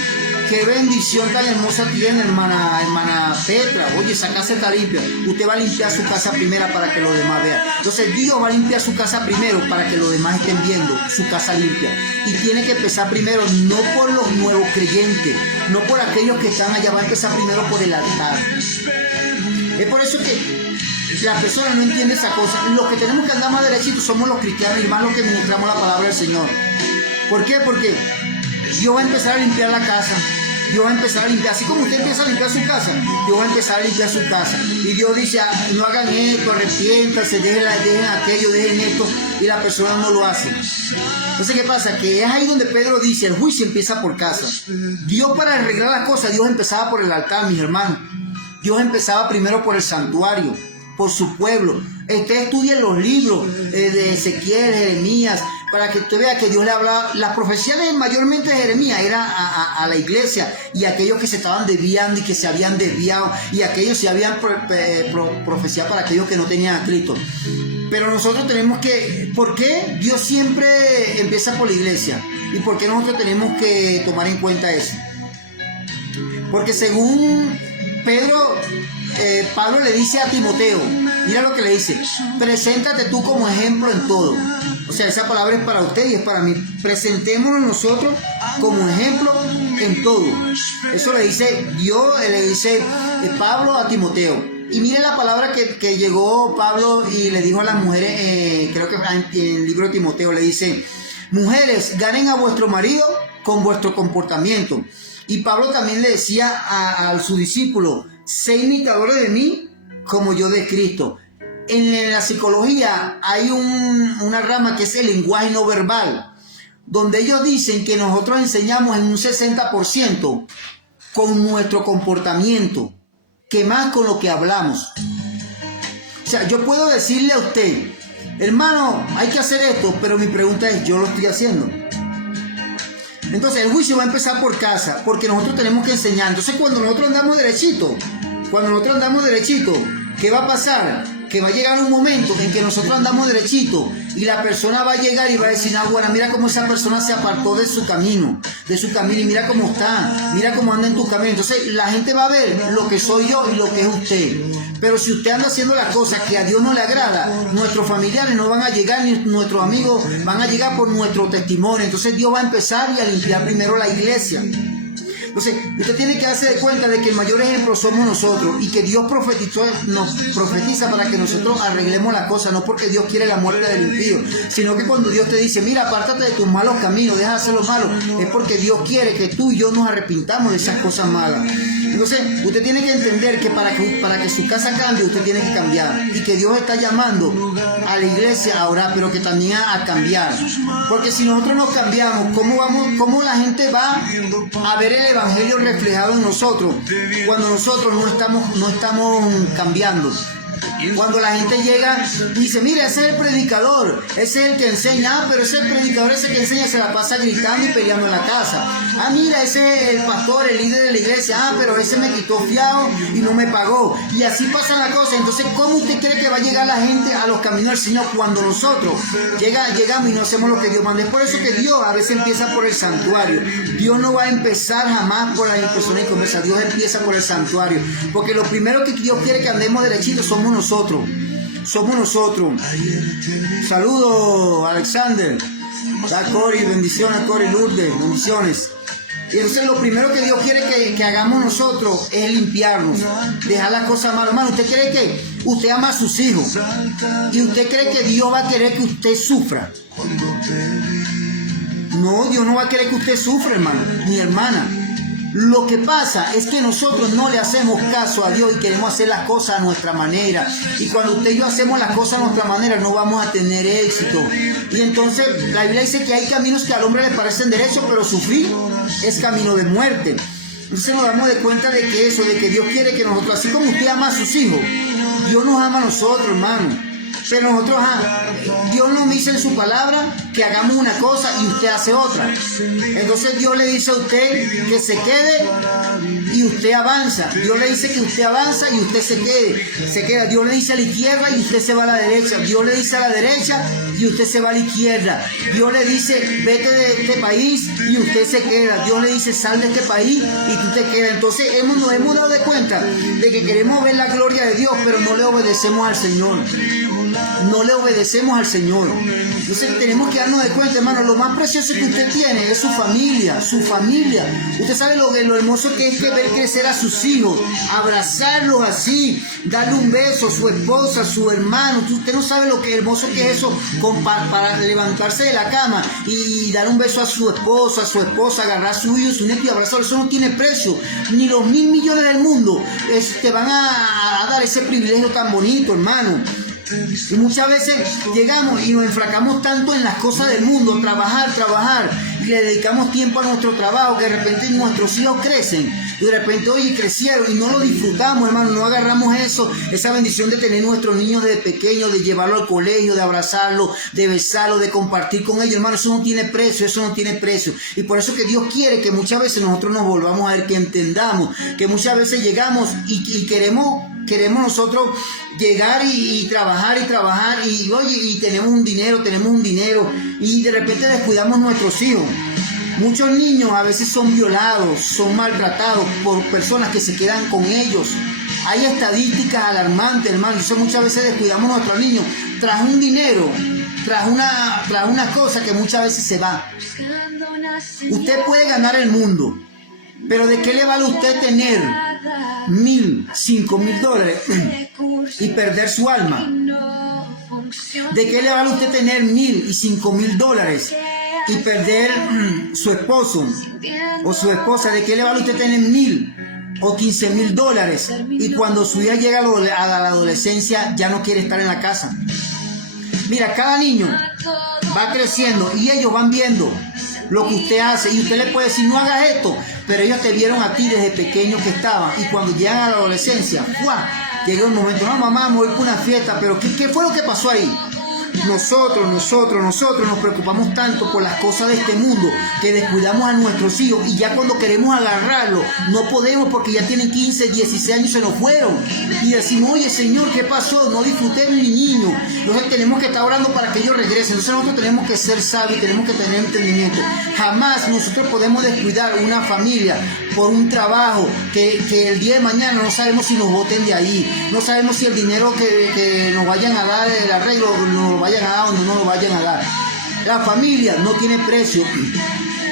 qué bendición tan hermosa tiene, hermana Petra, oye, esa casa está limpia. Usted va a limpiar su casa primero para que los demás vean. Entonces Dios va a limpiar su casa primero para que los demás estén viendo su casa limpia. Y tiene que empezar primero, no por los nuevos creyentes, no por aquellos que están allá, va a empezar primero por el altar. Es por eso que las personas no entienden esa cosa. Los que tenemos que andar más derechitos somos los cristianos y más los que ministramos la palabra del Señor. ¿Por qué? Porque Dios va a empezar a limpiar la casa. Dios va a empezar a limpiar, así como usted empieza a limpiar su casa, Dios va a empezar a limpiar su casa. Y Dios dice, no hagan esto, arrepiéntanse, dejen aquello, dejen esto, y la persona no lo hace. Entonces, ¿qué pasa? Que es ahí donde Pedro dice, el juicio empieza por casa. Dios, para arreglar las cosas, Dios empezaba por el altar, mis hermanos. Dios empezaba primero por el santuario, por su pueblo. Usted estudie los libros de Ezequiel, Jeremías, para que usted vea que Dios le hablaba. Las profecías mayormente de Jeremías era a la iglesia y a aquellos que se estaban desviando y que se habían desviado, y aquellos se habían profecía para aquellos que no tenían a Cristo. Pero nosotros tenemos que, ¿por qué Dios siempre empieza por la iglesia? ¿Y por qué nosotros tenemos que tomar en cuenta eso? Porque según Pablo le dice a Timoteo, mira lo que le dice: preséntate tú como ejemplo en todo. O sea, esa palabra es para usted y es para mí. Presentémonos nosotros como ejemplo en todo. Eso le dice Dios, le dice Pablo a Timoteo. Y mire la palabra que llegó Pablo y le dijo a las mujeres, creo que en el libro de Timoteo le dice: mujeres, ganen a vuestro marido con vuestro comportamiento. Y Pablo también le decía a su discípulo: sé imitadores de mí como yo de Cristo. En la psicología hay una rama que es el lenguaje no verbal, donde ellos dicen que nosotros enseñamos en un 60% con nuestro comportamiento, que más con lo que hablamos. O sea, yo puedo decirle a usted, hermano, hay que hacer esto, pero mi pregunta es, ¿yo lo estoy haciendo? Entonces el juicio va a empezar por casa, porque nosotros tenemos que enseñar. Entonces cuando nosotros andamos derechito, ¿qué va a pasar? Que va a llegar un momento en que nosotros andamos derechito y la persona va a llegar y va a decir: ah, bueno, mira cómo esa persona se apartó de su camino, y mira cómo está, mira cómo anda en tu camino. Entonces la gente va a ver lo que soy yo y lo que es usted. Pero si usted anda haciendo las cosas que a Dios no le agrada, nuestros familiares no van a llegar, ni nuestros amigos van a llegar por nuestro testimonio. Entonces Dios va a empezar y a limpiar primero la iglesia. Entonces, usted tiene que darse de cuenta de que el mayor ejemplo somos nosotros, y que Dios nos profetiza para que nosotros arreglemos las cosas, no porque Dios quiere la muerte del impío, sino que cuando Dios te dice: mira, apártate de tus malos caminos, deja de hacer lo malo, es porque Dios quiere que tú y yo nos arrepintamos de esas cosas malas. Entonces, usted tiene que entender que para que su casa cambie, usted tiene que cambiar, y que Dios está llamando a la iglesia a orar, pero que también a cambiar. Porque si nosotros no cambiamos, ¿cómo la gente va a ver el evangelio reflejado en nosotros cuando nosotros no estamos cambiando? Cuando la gente llega y dice: mira, ese es el predicador, ese es el que enseña. Ah, pero ese predicador, ese que enseña, se la pasa gritando y peleando en la casa. Ah, mira, ese es el pastor, el líder de la iglesia. Ah, pero ese me quitó fiado y no me pagó. Y así pasa la cosa. Entonces, ¿cómo usted cree que va a llegar la gente a los caminos del Señor cuando nosotros llegamos y no hacemos lo que Dios manda? Es por eso que Dios a veces empieza por el santuario. Dios no va a empezar jamás por las personas y conversa. Dios empieza por el santuario, porque lo primero que Dios quiere que andemos derechitos somos nosotros. Saludos, Alexander. Da Cori, bendiciones, Cori Lourdes, bendiciones. Y entonces lo primero que Dios quiere que hagamos nosotros es limpiarnos, dejar las cosas malas. Hermano, ¿usted cree que usted ama a sus hijos y usted cree que Dios va a querer que usted sufra? No, Dios no va a querer que usted sufra, hermano, ni hermana. Lo que pasa es que nosotros no le hacemos caso a Dios y queremos hacer las cosas a nuestra manera. Y cuando usted y yo hacemos las cosas a nuestra manera, no vamos a tener éxito. Y entonces la Biblia dice que hay caminos que al hombre le parecen derechos, pero sufrir es camino de muerte. Entonces nos damos de cuenta de que de que Dios quiere que nosotros, así como usted ama a sus hijos, Dios nos ama a nosotros, hermano. Pero nosotros, Dios nos dice en su palabra que hagamos una cosa y usted hace otra. Entonces Dios le dice a usted que se quede y usted avanza. Dios le dice que usted avanza y usted se queda. Dios le dice a la izquierda y usted se va a la derecha. Dios le dice a la derecha y usted se va a la izquierda. Dios le dice: vete de este país y usted se queda. Dios le dice: sal de este país y tú te quedas. Entonces nos hemos dado de cuenta de que queremos ver la gloria de Dios, pero no le obedecemos al Señor. no le obedecemos al Señor. Entonces tenemos que darnos de cuenta, hermano, lo más precioso que usted tiene es su familia, su familia. Usted sabe lo hermoso que es que ver crecer a sus hijos, abrazarlos así, darle un beso, su esposa, su hermano. Usted no sabe lo que hermoso que es eso para levantarse de la cama y dar un beso a su esposa, agarrar a su hijo, su nieto y abrazarlo. Eso no tiene precio, ni los 1.000 millones del mundo te van a dar ese privilegio tan bonito, hermano. Y muchas veces llegamos y nos enfracamos tanto en las cosas del mundo, trabajar, y le dedicamos tiempo a nuestro trabajo, que de repente nuestros hijos crecen, y de repente, oye, crecieron, y no lo disfrutamos, hermano, no agarramos esa bendición de tener nuestros niños desde pequeños, de llevarlo al colegio, de abrazarlo, de besarlo, de compartir con ellos, hermano, eso no tiene precio, y por eso que Dios quiere que muchas veces nosotros nos volvamos a ver, que entendamos, que muchas veces llegamos y queremos nosotros llegar y trabajar y oye, y tenemos un dinero y de repente descuidamos nuestros hijos. Muchos niños a veces son violados, son maltratados por personas que se quedan con ellos. Hay estadísticas alarmantes, hermano. Entonces muchas veces descuidamos a nuestros niños tras un dinero, tras una cosa que muchas veces se va. Usted puede ganar el mundo, pero ¿de qué le vale a usted tener 1.000, 5.000 dólares y perder su alma? ¿De qué le vale a usted tener 1.000 y 5.000 dólares y perder su esposo o su esposa? ¿De qué le vale a usted tener 1.000 o 15.000 dólares y cuando su hija llega a la adolescencia ya no quiere estar en la casa? Mira, cada niño va creciendo y ellos van viendo lo que usted hace, y usted le puede decir, no hagas esto, pero ellos te vieron a ti desde pequeño que estaban, y cuando llegan a la adolescencia, ¡fua!, llega un momento, no, mamá, me voy por una fiesta, pero ¿qué fue lo que pasó ahí? Nosotros nos preocupamos tanto por las cosas de este mundo que descuidamos a nuestros hijos, y ya cuando queremos agarrarlos no podemos porque ya tienen 15, 16 años, se nos fueron, y decimos, oye, Señor, ¿qué pasó? No disfruté de mi niño. Entonces tenemos que estar orando para que ellos regresen. Entonces nosotros tenemos que ser sabios, tenemos que tener entendimiento. Jamás nosotros podemos descuidar una familia por un trabajo que el día de mañana no sabemos si nos boten de ahí, no sabemos si el dinero que nos vayan a dar, el arreglo, nos lo vayan a dar o no nos lo vayan a dar. La familia no tiene precio.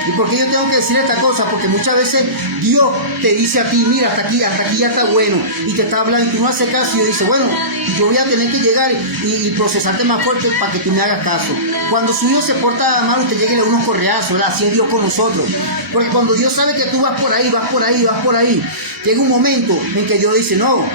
¿Y por qué yo tengo que decir esta cosa? Porque muchas veces Dios te dice a ti, mira, hasta aquí ya está bueno, y te está hablando y tú no haces caso, y dice, bueno, yo voy a tener que llegar y procesarte más fuerte para que tú me hagas caso. Cuando su hijo se porta mal, usted llegue a unos correazos, ¿verdad? Así es Dios con nosotros. Porque cuando Dios sabe que tú vas por ahí, llega un momento en que Dios dice, no,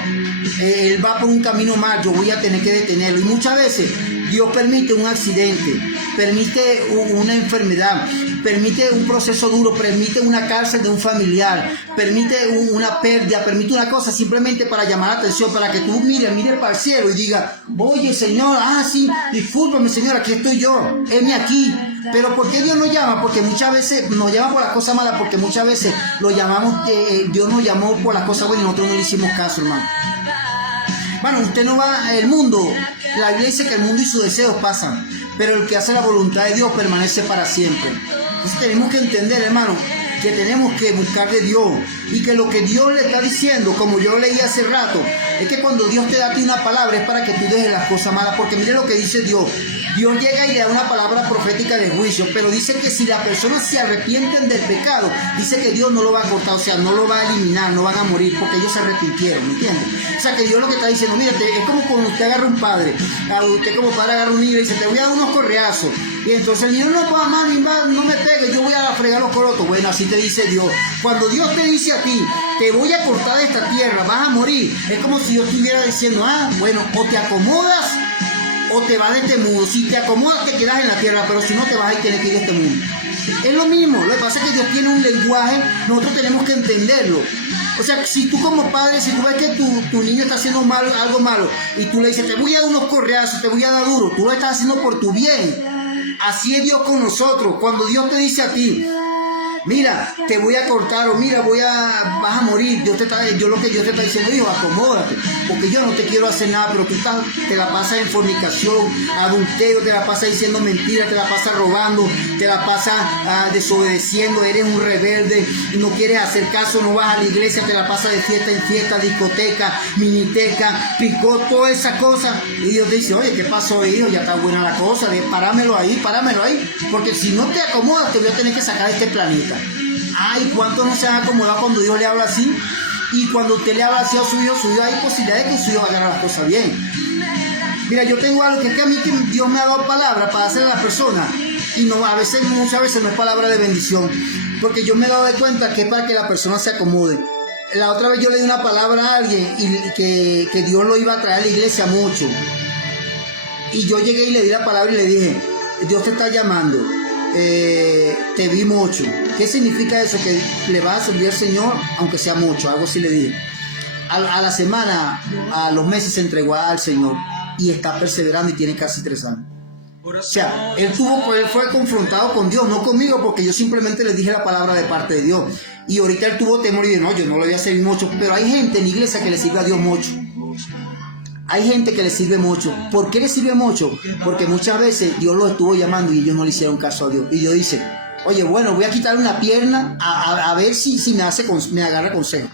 él va por un camino mal, yo voy a tener que detenerlo. Y muchas veces Dios permite un accidente, permite una enfermedad, permite un proceso duro, permite una cárcel de un familiar, permite una pérdida, permite una cosa simplemente para llamar la atención, para que tú mires para el cielo y digas, oye, Señor, sí, discúlpame, Señor, aquí estoy yo, heme aquí. Pero ¿por qué Dios nos llama? Porque muchas veces nos llama por las cosas malas, porque muchas veces lo llamamos, Dios nos llamó por las cosas buenas y nosotros no le hicimos caso, hermano. Bueno, usted no va al mundo. La Biblia dice que el mundo y sus deseos pasan, pero el que hace la voluntad de Dios permanece para siempre. Entonces tenemos que entender, hermano, que tenemos que buscar de Dios, y que lo que Dios le está diciendo, como yo leí hace rato, es que cuando Dios te da a ti una palabra es para que tú dejes las cosas malas. Porque mire lo que dice Dios. Dios llega y le da una palabra profética de juicio, pero dice que si las personas se arrepienten del pecado, dice que Dios no lo va a cortar, o sea, no lo va a eliminar, no van a morir porque ellos se arrepintieron, ¿me entiendes? O sea, que Dios lo que está diciendo, mírate, es como cuando usted agarra un padre, usted como padre agarra un niño y dice, te voy a dar unos correazos, y entonces el niño, no, mamá, no me pegue, yo voy a fregar los corotos. Bueno, así te dice Dios. Cuando Dios te dice a ti, te voy a cortar de esta tierra, vas a morir, es como si yo estuviera diciendo, bueno, o te acomodas o te vas de este mundo. Si te acomodas te quedas en la tierra, pero si no te vas a tener que ir de este mundo. Es lo mismo. Lo que pasa es que Dios tiene un lenguaje, nosotros tenemos que entenderlo. O sea, si tú como padre, si tú ves que tu niño está haciendo algo malo, y tú le dices, te voy a dar unos correazos, te voy a dar duro, tú lo estás haciendo por tu bien. Así es Dios con nosotros. Cuando Dios te dice a ti, mira, te voy a cortar, o mira, vas a morir. Lo que Dios te está diciendo, hijo, acomódate, porque yo no te quiero hacer nada, pero tú te la pasas en fornicación, adulterio, te la pasas diciendo mentiras, te la pasas robando, te la pasas desobedeciendo, eres un rebelde, no quieres hacer caso, no vas a la iglesia, te la pasas de fiesta en fiesta, discoteca, miniteca, picó, todas esas cosas. Y Dios te dice, oye, ¿qué pasó, hijo? Ya está buena la cosa, páramelo ahí, porque si no te acomodas, te voy a tener que sacar de este planeta. Ay, ¿cuántos no se han acomodado cuando Dios le habla así? Y cuando usted le habla así a su hijo, hay posibilidad de que su hijo haga las cosas bien. Mira, yo tengo algo que es que a mí que Dios me ha dado palabra para hacer a la persona. Y muchas veces no es palabra de bendición. Porque yo me he dado de cuenta que es para que la persona se acomode. La otra vez yo le di una palabra a alguien y que Dios lo iba a traer a la iglesia mucho. Y yo llegué y le di la palabra y le dije, Dios te está llamando. Te vi mucho. ¿Qué significa eso? Que le vas a servir al Señor aunque sea mucho, algo así le dije. A la semana, a los meses se entregó al Señor y está perseverando y tiene casi 3 años. O sea, él fue confrontado con Dios, no conmigo, porque yo simplemente le dije la palabra de parte de Dios. Y ahorita él tuvo temor y dijo, no, yo no le voy a servir mucho. Pero hay gente en la iglesia que le sirve a Dios mucho. Hay gente que le sirve mucho. ¿Por qué le sirve mucho? Porque muchas veces Dios los estuvo llamando y ellos no le hicieron caso a Dios. Y Dios dice, oye, bueno, voy a quitarle una pierna a ver si me agarra consejo.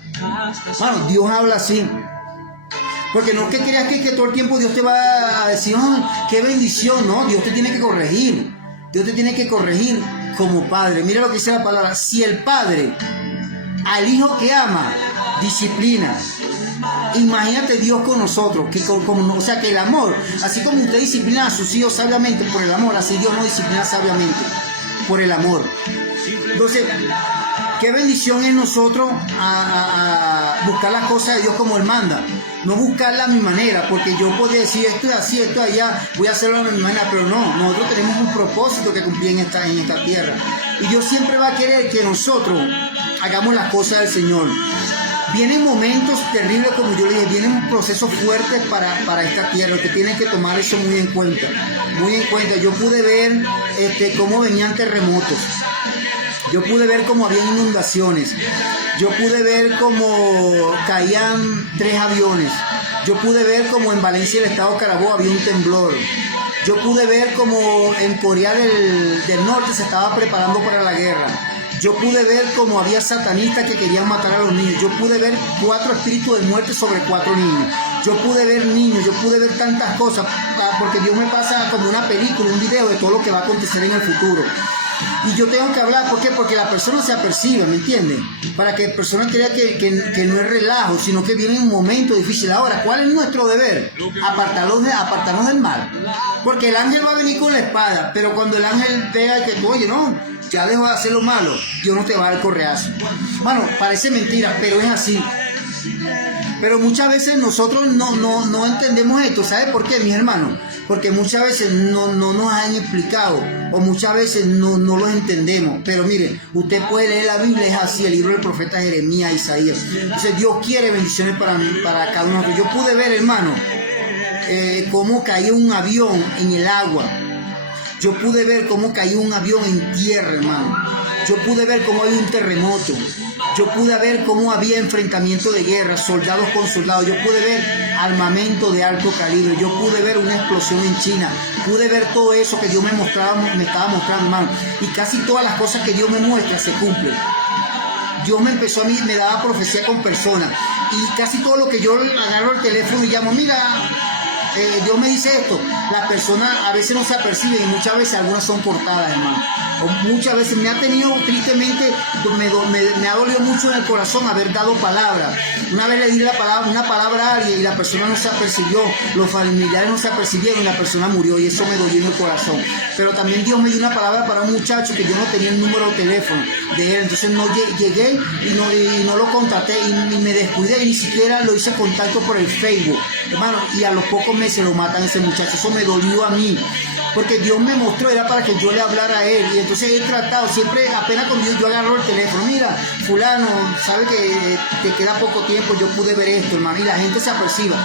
Bueno, Dios habla así. Porque no es que creas que todo el tiempo Dios te va a decir, oh, qué bendición, no, Dios te tiene que corregir. Dios te tiene que corregir como padre. Mira lo que dice la palabra. Si el padre al hijo que ama disciplina, imagínate Dios con nosotros, o sea que el amor, así como usted disciplina a sus hijos sabiamente por el amor, así Dios nos disciplina sabiamente por el amor. Entonces, qué bendición es nosotros a buscar las cosas de Dios como Él manda, no buscarla a mi manera, porque yo podría decir esto es así, esto es allá, voy a hacerlo a mi manera, pero no, nosotros tenemos un propósito que cumplir en esta tierra, y Dios siempre va a querer que nosotros hagamos las cosas del Señor. Vienen momentos terribles, como yo le dije, vienen procesos fuertes para esta tierra. Usted tiene que tomar eso muy en cuenta. Muy en cuenta. Yo pude ver cómo venían terremotos. Yo pude ver cómo había inundaciones. Yo pude ver cómo caían 3 aviones. Yo pude ver cómo en Valencia, el estado Carabobo, había un temblor. Yo pude ver cómo en Corea del Norte se estaba preparando para la guerra. Yo pude ver cómo había satanistas que querían matar a los niños. Yo pude ver 4 espíritus de muerte sobre 4 niños. Yo pude ver niños, yo pude ver tantas cosas, porque Dios me pasa como una película, un video de todo lo que va a acontecer en el futuro. Y yo tengo que hablar, ¿por qué? Porque la persona se apercibe, ¿me entiendes? Para que la persona crea que no es relajo, sino que viene un momento difícil. Ahora, ¿cuál es nuestro deber? Apartarnos del mal. Porque el ángel va a venir con la espada, pero cuando el ángel vea que tú, oye, no, ya dejo de hacer lo malo, Dios no te va a dar el correazo. Bueno, parece mentira, pero es así. Pero muchas veces nosotros no entendemos esto. ¿Sabe por qué, mis hermanos? Porque muchas veces no nos han explicado, o muchas veces no lo entendemos. Pero mire, usted puede leer la Biblia, es así, el libro del profeta Jeremías, Isaías. Entonces Dios quiere bendiciones para cada uno de nosotros. Yo pude ver, hermano, cómo cayó un avión en el agua. Yo pude ver cómo cayó un avión en tierra, hermano. Yo pude ver cómo había un terremoto. Yo pude ver cómo había enfrentamiento de guerra, soldados con soldados. Yo pude ver armamento de alto calibre. Yo pude ver una explosión en China. Pude ver todo eso que Dios me estaba mostrando, hermano. Y casi todas las cosas que Dios me muestra se cumplen. Dios me empezó a mí, me daba profecía con personas. Y casi todo lo que yo agarro el teléfono y llamo, mira, Dios me dice esto. Las personas a veces no se aperciben y muchas veces algunas son cortadas, hermano. O muchas veces me ha tenido, tristemente, me ha dolido mucho en el corazón haber dado palabra. Una vez le di una palabra a alguien y la persona no se apercibió, los familiares no se apercibieron y la persona murió, y eso me dolió en el corazón. Pero también Dios me dio una palabra para un muchacho que yo no tenía el número de teléfono de él, entonces no llegué y no lo contacté y me descuidé y ni siquiera lo hice contacto por el Facebook, hermano, y a los pocos meses lo matan a ese muchacho. Eso me dolió a mí, porque Dios me mostró, era para que yo le hablara a él, y entonces he tratado, siempre apenas con Dios yo agarro el teléfono, mira, fulano, sabe que te queda poco tiempo, yo pude ver esto, hermano, y la gente se aperciba,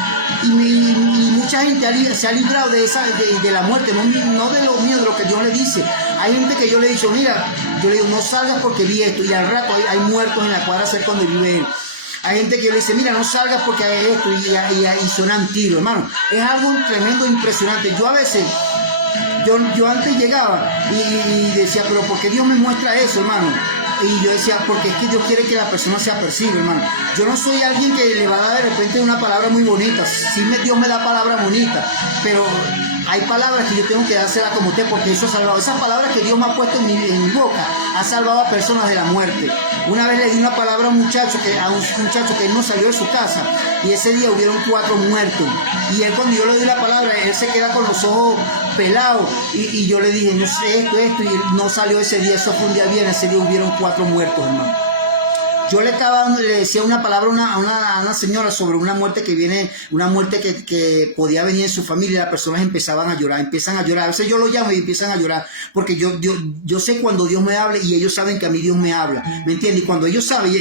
y mucha gente se ha librado de la muerte, no de lo mío, de lo que Dios le dice. Hay gente que yo le he dicho, mira, Yo le digo, no salgas porque vi esto, y al rato hay muertos en la cuadra cerca donde vive él. Hay gente que le dice, mira, no salgas porque hay esto, y suenan tiros, hermano. Es algo tremendo, impresionante. Yo a veces, yo antes llegaba y decía, pero ¿por qué Dios me muestra eso, hermano? Y yo decía, porque es que Dios quiere que la persona se aperciba, hermano. Yo no soy alguien que le va a dar de repente una palabra muy bonita. Sí, Dios me da palabra bonita, pero hay palabras que yo tengo que dárselas como usted, porque eso ha salvado. Esas palabras que Dios me ha puesto en mi boca ha salvado a personas de la muerte. Una vez le di una palabra a un muchacho que no salió de su casa, y ese día hubieron 4 muertos. Y él, cuando yo le di la palabra, él se queda con los ojos pelados, y yo le dije, no sé, esto, y él no salió ese día. Eso fue un día viernes, ese día hubieron 4 muertos, hermano. Yo le decía una palabra a una señora sobre una muerte que podía venir en su familia, y las personas empiezan a llorar. A veces yo los llamo y empiezan a llorar, porque yo sé cuando Dios me habla, y ellos saben que a mí Dios me habla, ¿me entiendes? Y cuando ellos saben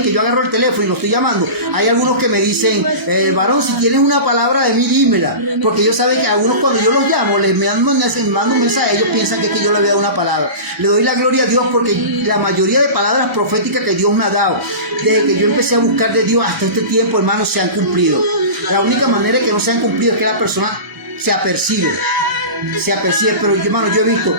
que yo agarro el teléfono y lo estoy llamando, hay algunos que me dicen, varón, si tienes una palabra de mí, dímela, porque ellos saben que algunos, cuando yo los llamo, les mando un mensaje, ellos piensan que yo le voy a dar una palabra. Le doy la gloria a Dios, porque la mayoría de palabras proféticas que Dios me ha dado, desde que yo empecé a buscar de Dios hasta este tiempo, hermanos, se han cumplido. La única manera de que no se han cumplido es que la persona se apercibe, pero hermano, yo he visto,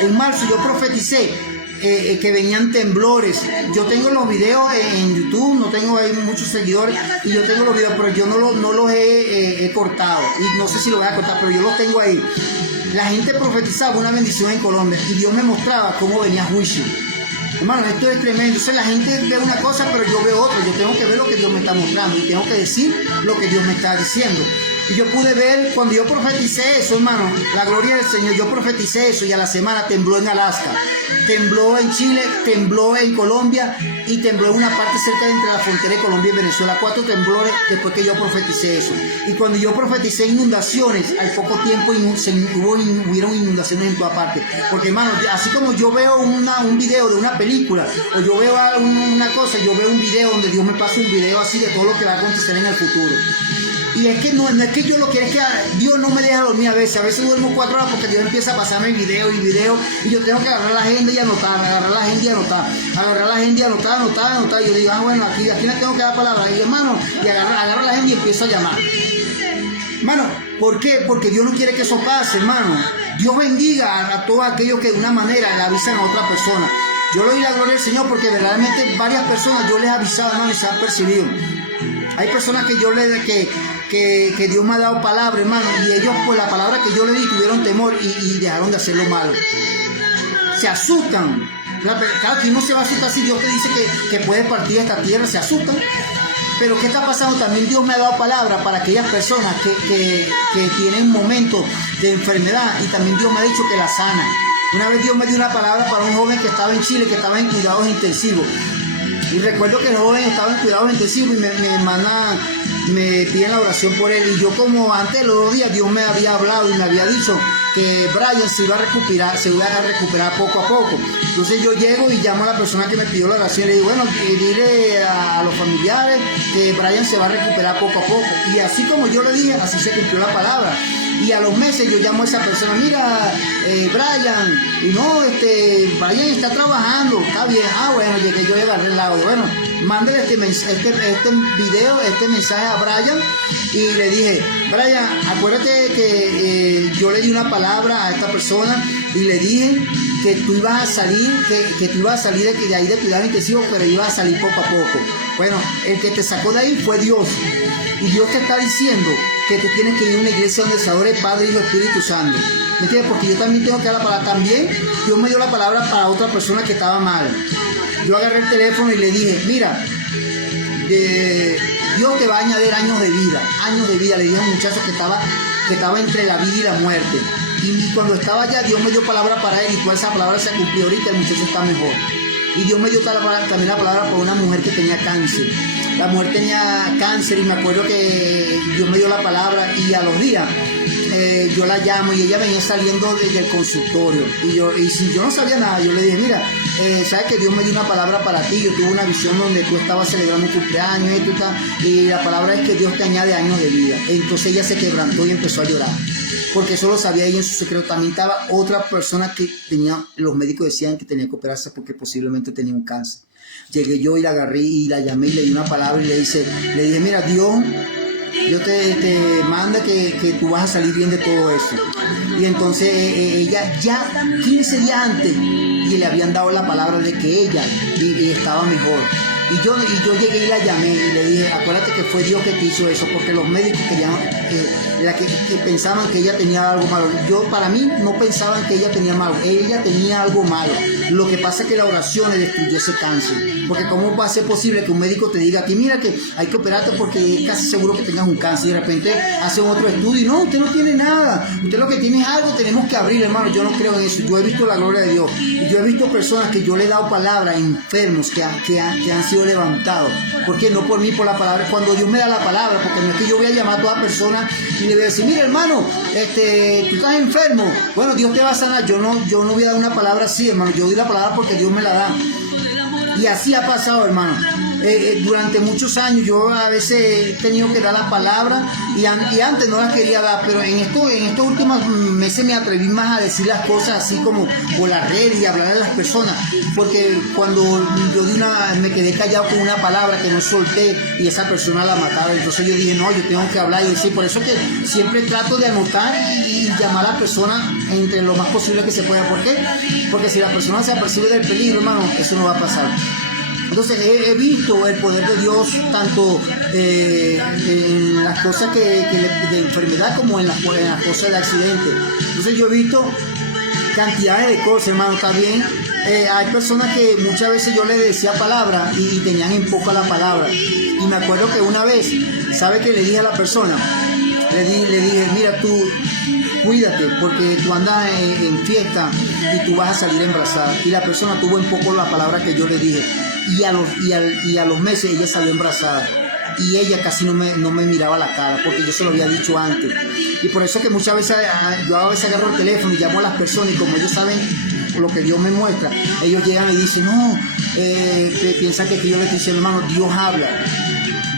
en marzo yo profeticé que venían temblores. Yo tengo los videos en YouTube, no tengo ahí muchos seguidores, y yo tengo los videos, pero yo no los he cortado, y no sé si lo voy a cortar, pero yo los tengo ahí. La gente profetizaba una bendición en Colombia, y Dios me mostraba cómo venía juicio. Hermano, esto es tremendo. Entonces la gente ve una cosa, pero yo veo otra. Yo tengo que ver lo que Dios me está mostrando, y tengo que decir lo que Dios me está diciendo. Y yo pude ver, cuando yo profeticé eso, hermano, la gloria del Señor, yo profeticé eso, y a la semana tembló en Alaska, tembló en Chile, tembló en Colombia, y tembló en una parte cerca entre la frontera de Colombia y Venezuela. 4 temblores después que yo profeticé eso. Y cuando yo profeticé inundaciones, al poco tiempo hubieron inundaciones en toda parte. Porque, hermano, así como yo veo un video de una película, o yo veo una cosa, yo veo un video donde Dios me pasa un video así de todo lo que va a acontecer en el futuro. Y es que no es que yo lo quiera, es que Dios no me deja dormir a veces duermo 4 horas, porque Dios empieza a pasarme video, y yo tengo que agarrar la agenda y anotar, agarrar la agenda y anotar, y yo digo, bueno, aquí le tengo que dar palabras, y hermano, y agarro la agenda y empiezo a llamar. Hermano, ¿por qué? Porque Dios no quiere que eso pase, hermano. Dios bendiga a todos aquellos que de una manera le avisan a otra persona. Yo le doy la gloria al Señor, porque verdaderamente varias personas yo les he avisado, hermano, y se han percibido. Hay personas que que Dios me ha dado palabra, hermano, y ellos, por la palabra que yo les di, tuvieron temor y dejaron de hacer lo malo. Se asustan. Claro que uno se va a asustar si Dios te dice que puede partir esta tierra, se asustan. Pero ¿qué está pasando? También Dios me ha dado palabra para aquellas personas que tienen momentos de enfermedad, y también Dios me ha dicho que la sana. Una vez Dios me dio una palabra para un joven que estaba en Chile, que estaba en cuidados intensivos. Y recuerdo que el joven estaba en cuidados intensivos, y mi hermana me pide la oración por él. Y yo, como antes de los 2 días, Dios me había hablado y me había dicho que Brian se iba a recuperar poco a poco. Entonces yo llego y llamo a la persona que me pidió la oración, y le digo, bueno, dile a los familiares que Brian se va a recuperar poco a poco. Y así como yo le dije, así se cumplió la palabra. Y a los meses yo llamo a esa persona, mira, Brian, y no, Brian está trabajando, está bien. Bueno, llegué yo a agarré el lado, bueno, mándale este video, este mensaje a Brian. Y le dije, Brian, acuérdate que yo le di una palabra a esta persona, y le dije que tú ibas a salir, que tú ibas a salir de ahí de cuidado intensivo, pero ibas a salir poco a poco. Bueno, el que te sacó de ahí fue Dios. Y Dios te está diciendo que tú tienes que ir a una iglesia donde se adore Padre, Hijo y Espíritu Santo. ¿Me entiendes? Porque yo también tengo que dar la palabra. También Dios me dio la palabra para otra persona que estaba mal. Yo agarré el teléfono y le dije, mira, Dios te va a añadir años de vida. Le dije a un muchacho que estaba entre la vida y la muerte. Y cuando estaba allá, Dios me dio palabra para él, y toda esa palabra se cumplió ahorita, el muchacho está mejor. Y Dios me dio también la palabra para una mujer que tenía cáncer. La mujer tenía cáncer, y me acuerdo que Dios me dio la palabra, y a los días yo la llamo, y ella venía saliendo desde el consultorio. Y si yo no sabía nada, yo le dije, mira, sabes que Dios me dio una palabra para ti. Yo tuve una visión donde tú estabas celebrando un cumpleaños, y la palabra es que Dios te añade años de vida. Entonces ella se quebrantó y empezó a llorar. porque eso lo sabía ella en su secreto. También estaba otra persona que tenía, los médicos decían que tenía que operarse porque posiblemente tenía un cáncer. Llegué yo y la agarré y la llamé y le di una palabra y le dije, mira, Dios te manda que tú vas a salir bien de todo eso. Y entonces ella ya 15 días antes y le habían dado la palabra de que ella y estaba mejor. Y yo llegué y la llamé y le dije, acuérdate que fue Dios que te hizo eso, porque los médicos querían, que pensaban que ella tenía algo malo. Para mí no pensaban que ella tenía malo, ella tenía algo malo. Lo que pasa es que la oración le destruyó ese cáncer. Porque cómo va a ser posible que un médico te diga a ti, mira que hay que operarte porque es casi seguro que tengas un cáncer, y de repente hacen otro estudio y no, usted no tiene nada, usted lo que tiene es algo, tenemos que abrir, hermano. Yo no creo en eso. Yo he visto la gloria de Dios y yo he visto personas que yo le he dado palabra, enfermos que han sido levantados. ¿Por qué? No por mí, por la palabra. Cuando Dios me da la palabra, porque no es que yo voy a llamar a toda persona y le voy a decir, mira, hermano, tú estás enfermo, bueno, Dios te va a sanar. Yo no voy a dar una palabra así, hermano. Yo doy la palabra porque Dios me la da. Y así ha pasado, hermano. Durante muchos años yo a veces he tenido que dar la palabra y antes no las quería dar, pero en estos últimos meses me atreví más a decir las cosas así como por la red y hablar a las personas, porque cuando yo me quedé callado con una palabra que no solté y esa persona la mataba, entonces yo dije, no, yo tengo que hablar y decir. Por eso que siempre trato de anotar y llamar a la persona entre lo más posible que se pueda. ¿Por qué? Porque si la persona se apercibe del peligro, hermano, eso no va a pasar. Entonces he visto el poder de Dios tanto en las cosas de enfermedad como en las cosas de accidente. Entonces yo he visto cantidades de cosas, hermano. También hay personas que muchas veces yo les decía palabra y tenían en poco la palabra. Y me acuerdo que una vez, ¿sabe qué le dije a la persona? Le dije, mira, tú cuídate porque tú andas en fiesta y tú vas a salir embarazada. Y la persona tuvo en poco la palabra que yo le dije. Y a los meses ella salió embarazada. Y ella casi no me miraba la cara porque yo se lo había dicho antes. Y por eso que muchas veces yo a veces agarro el teléfono y llamo a las personas y como ellos saben lo que Dios me muestra, ellos llegan y dicen, no, piensan que yo les estoy diciendo, hermano, Dios habla.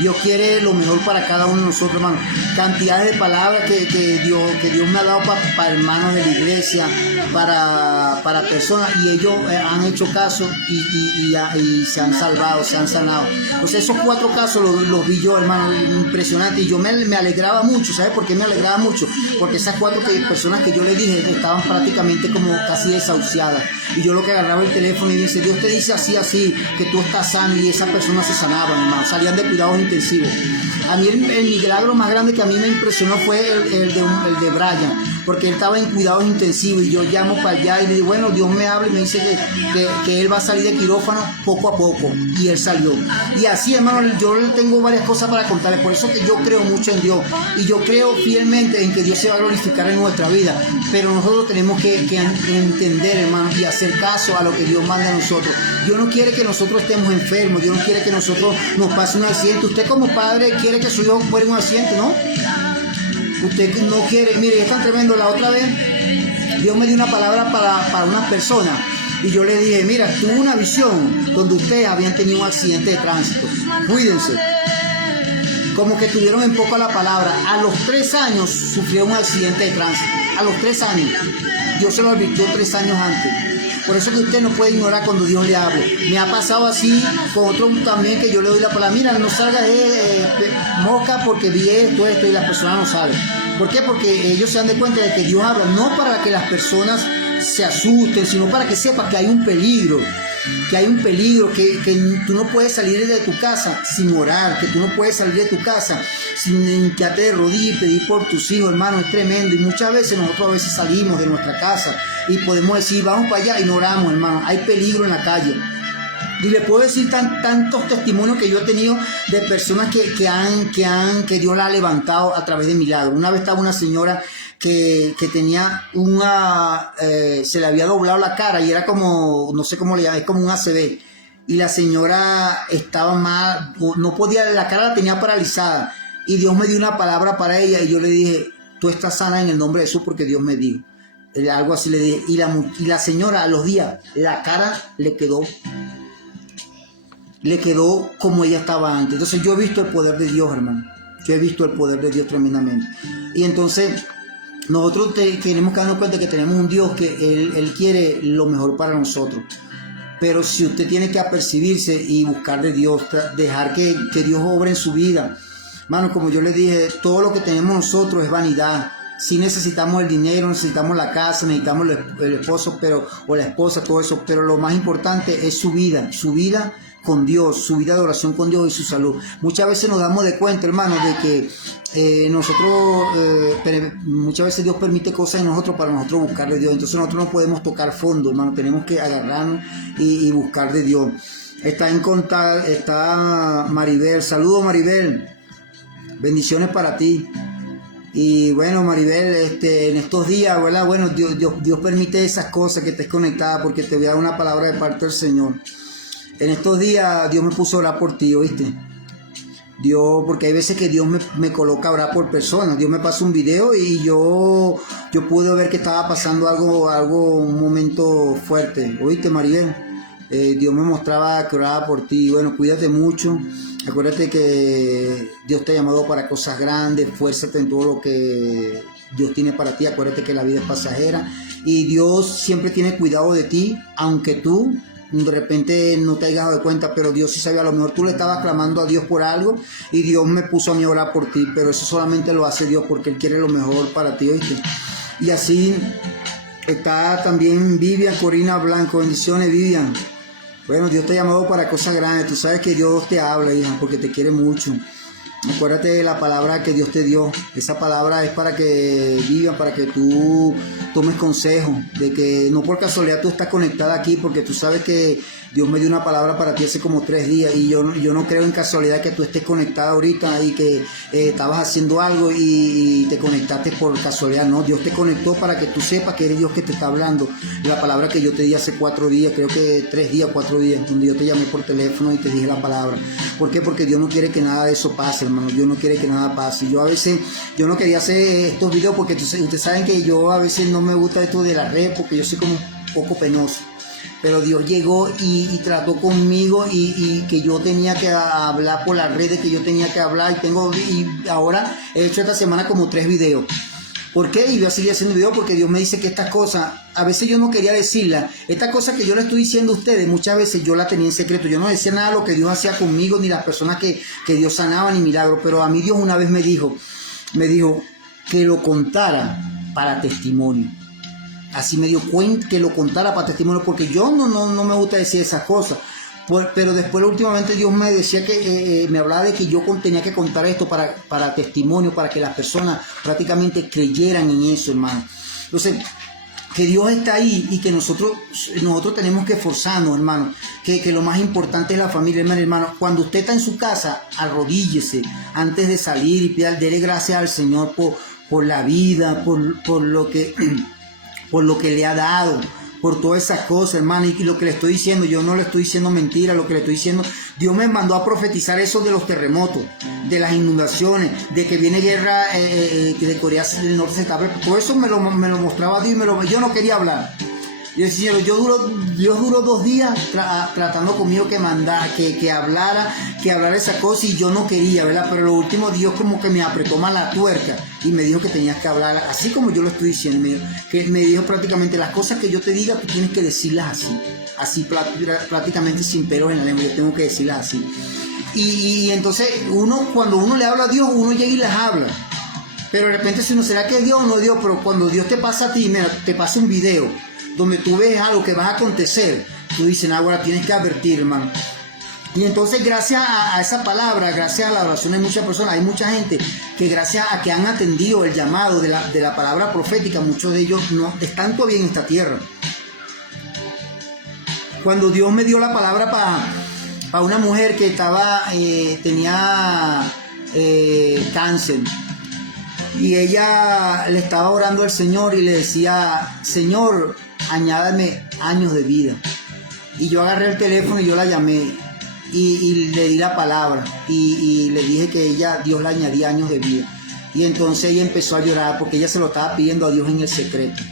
Dios quiere lo mejor para cada uno de nosotros, hermano. Cantidades de palabras que Dios me ha dado para hermanos de la iglesia, para personas, y ellos han hecho caso y se han salvado, se han sanado. Entonces esos 4 casos los vi yo, hermano, impresionante. Y yo me alegraba mucho. ¿Sabes por qué me alegraba mucho? Porque esas 4 personas que yo le dije estaban prácticamente como casi desahuciadas. Y yo lo que agarraba el teléfono y dice, Dios te dice así, que tú estás sano, y esas personas se sanaban, hermano, salían de cuidados intensivos. A mí el milagro más grande que a mí me impresionó fue el de Brian, porque él estaba en cuidados intensivos y yo llamo para allá y le digo, bueno, Dios me habla y me dice que él va a salir de quirófano poco a poco, y él salió. Y así, hermano, yo tengo varias cosas para contarles. Por eso que yo creo mucho en Dios y yo creo fielmente en que Dios se va a glorificar en nuestra vida, pero nosotros tenemos que entender, hermano, y hacer caso a lo que Dios manda a nosotros. Dios no quiere que nosotros estemos enfermos, Dios no quiere que nosotros nos pase un accidente. Usted como padre quiere que su hijo muera en un accidente, ¿no? Usted no quiere. Mire, es tan tremendo. La otra vez Dios me dio una palabra para una persona y yo le dije, mira, tuve una visión donde ustedes habían tenido un accidente de tránsito, cuídense. Como que tuvieron en poco la palabra. A los 3 años sufrió un accidente de tránsito, a los 3 años. Dios se lo advirtió 3 años antes. Por eso que usted no puede ignorar cuando Dios le hable. Me ha pasado así con otro también, que yo le doy la palabra, mira, no salgas de mosca porque vi esto, y las personas no saben. ¿Por qué? Porque ellos se dan de cuenta de que Dios habla, no para que las personas se asusten, sino para que sepas que hay un peligro, que tú no puedes salir de tu casa sin orar, que tú no puedes salir de tu casa sin hincharte de rodillas y pedir por tus hijos, hermano. Es tremendo. Y muchas veces nosotros salimos de nuestra casa y podemos decir, vamos para allá, y no oramos, hermano. Hay peligro en la calle. Y le puedo decir tantos testimonios que yo he tenido de personas que Dios la ha levantado a través de milagros. Una vez estaba una señora que tenía se le había doblado la cara y era como, no sé cómo le llaman, es como un ACV. Y la señora estaba mal, no podía, la cara la tenía paralizada. Y Dios me dio una palabra para ella y yo le dije, tú estás sana en el nombre de Jesús porque Dios me dijo. Algo así le dije. Y la señora a los días, la cara le quedó como ella estaba antes. Entonces yo he visto el poder de Dios, hermano. Yo he visto el poder de Dios tremendamente. Y entonces nosotros tenemos que darnos cuenta que tenemos un Dios que Él quiere lo mejor para nosotros. Pero si usted tiene que apercibirse y buscar de Dios, dejar que Dios obre en su vida. Hermano, como yo les dije, todo lo que tenemos nosotros es vanidad. Sí necesitamos el dinero, necesitamos la casa, necesitamos el esposo o la esposa, todo eso. Pero lo más importante es su vida con Dios, su vida de oración con Dios y su salud. Muchas veces nos damos de cuenta, hermano, de que muchas veces Dios permite cosas en nosotros para nosotros buscar de Dios. Entonces nosotros no podemos tocar fondo, hermano, tenemos que agarrarnos y buscar de Dios. Está Maribel. Saludos, Maribel, bendiciones para ti. Y bueno, Maribel, en estos días, ¿verdad? Bueno, Dios permite esas cosas, que estés conectada, porque te voy a dar una palabra de parte del Señor. En estos días Dios me puso a orar por ti, ¿oíste? Porque hay veces que Dios me coloca a orar por personas. Dios me pasa un video y yo pude ver que estaba pasando un momento fuerte. ¿Oíste, Maribel? Dios me mostraba que oraba por ti. Bueno, cuídate mucho. Acuérdate que Dios te ha llamado para cosas grandes. Fuérzate en todo lo que Dios tiene para ti. Acuérdate que la vida es pasajera. Y Dios siempre tiene cuidado de ti, aunque tú de repente no te hayas dado cuenta, pero Dios sí sabía. A lo mejor tú le estabas clamando a Dios por algo y Dios me puso a mí a orar por ti, pero eso solamente lo hace Dios porque Él quiere lo mejor para ti, ¿oíste? Y así está también Vivian Corina Blanco. Bendiciones, Vivian. Bueno, Dios te ha llamado para cosas grandes. Tú sabes que Dios te habla, hija, porque te quiere mucho. Acuérdate de la palabra que Dios te dio. Esa palabra es para que vivan, para que tú tomes consejo, de que no por casualidad tú estás conectada aquí, porque tú sabes que Dios me dio una palabra para ti hace como 3 días y yo no creo en casualidad que tú estés conectada ahorita y que estabas haciendo algo y te conectaste por casualidad. No, Dios te conectó para que tú sepas que eres Dios que te está hablando. La palabra que yo te di hace 4 días, creo que 3 días, 4 días, donde yo te llamé por teléfono y te dije la palabra. ¿Por qué? Porque Dios no quiere que nada de eso pase, hermano. Dios no quiere que nada pase. Yo a veces, yo no quería hacer estos videos porque ustedes saben que yo a veces no me gusta esto de la red, porque yo soy como un poco penoso. Pero Dios llegó y trató conmigo y que yo tenía que hablar por las redes, que yo tenía que hablar y ahora he hecho esta semana como 3 videos. ¿Por qué? Y voy a seguir haciendo videos porque Dios me dice que estas cosas, a veces yo no quería decirlas. Estas cosas que yo le estoy diciendo a ustedes, muchas veces yo las tenía en secreto. Yo no decía nada de lo que Dios hacía conmigo, ni las personas que Dios sanaba, ni milagros. Pero a mí Dios una vez me dijo que lo contara para testimonio. Así me dio cuenta que lo contara para testimonio, porque yo no me gusta decir esas cosas. Pero después últimamente Dios me decía que me hablaba de que yo tenía que contar esto para testimonio, para que las personas prácticamente creyeran en eso, hermano. Entonces, que Dios está ahí y que nosotros tenemos que esforzarnos, hermano. Que lo más importante es la familia, hermano. Cuando usted está en su casa, arrodíllese antes de salir y dele gracias al Señor por la vida, por lo que le ha dado, por todas esas cosas, hermano. Y lo que le estoy diciendo, yo no le estoy diciendo mentira, lo que le estoy diciendo, Dios me mandó a profetizar eso de los terremotos, de las inundaciones, de que viene guerra de Corea del Norte, se está. Todo eso me lo mostraba Dios y yo no quería hablar. Yo decía, Dios duró 2 días tratando conmigo que hablara esa cosa y yo no quería, ¿verdad? Pero lo último Dios como que me apretó más la tuerca y me dijo que tenías que hablar así como yo lo estoy diciendo. Me dijo prácticamente las cosas que yo te diga, tú tienes que decirlas así prácticamente sin pelos en la lengua, yo tengo que decirlas así. Y entonces cuando uno le habla a Dios, uno llega y les habla. Pero de repente si uno, ¿será que es Dios o no es Dios? Pero cuando Dios te pasa a ti, mira, te pasa un video donde tú ves algo que va a acontecer, tú dices, ahora tienes que advertir, hermano. Y entonces gracias a esa palabra, gracias a la oración de muchas personas, hay mucha gente que gracias a que han atendido el llamado de la palabra profética, muchos de ellos no están todavía en esta tierra. Cuando Dios me dio la palabra para una mujer que tenía cáncer, y ella le estaba orando al Señor y le decía, Señor, añádame años de vida. Y yo agarré el teléfono y yo la llamé y le di la palabra y le dije que Dios le añadía años de vida. Y entonces ella empezó a llorar porque ella se lo estaba pidiendo a Dios en el secreto.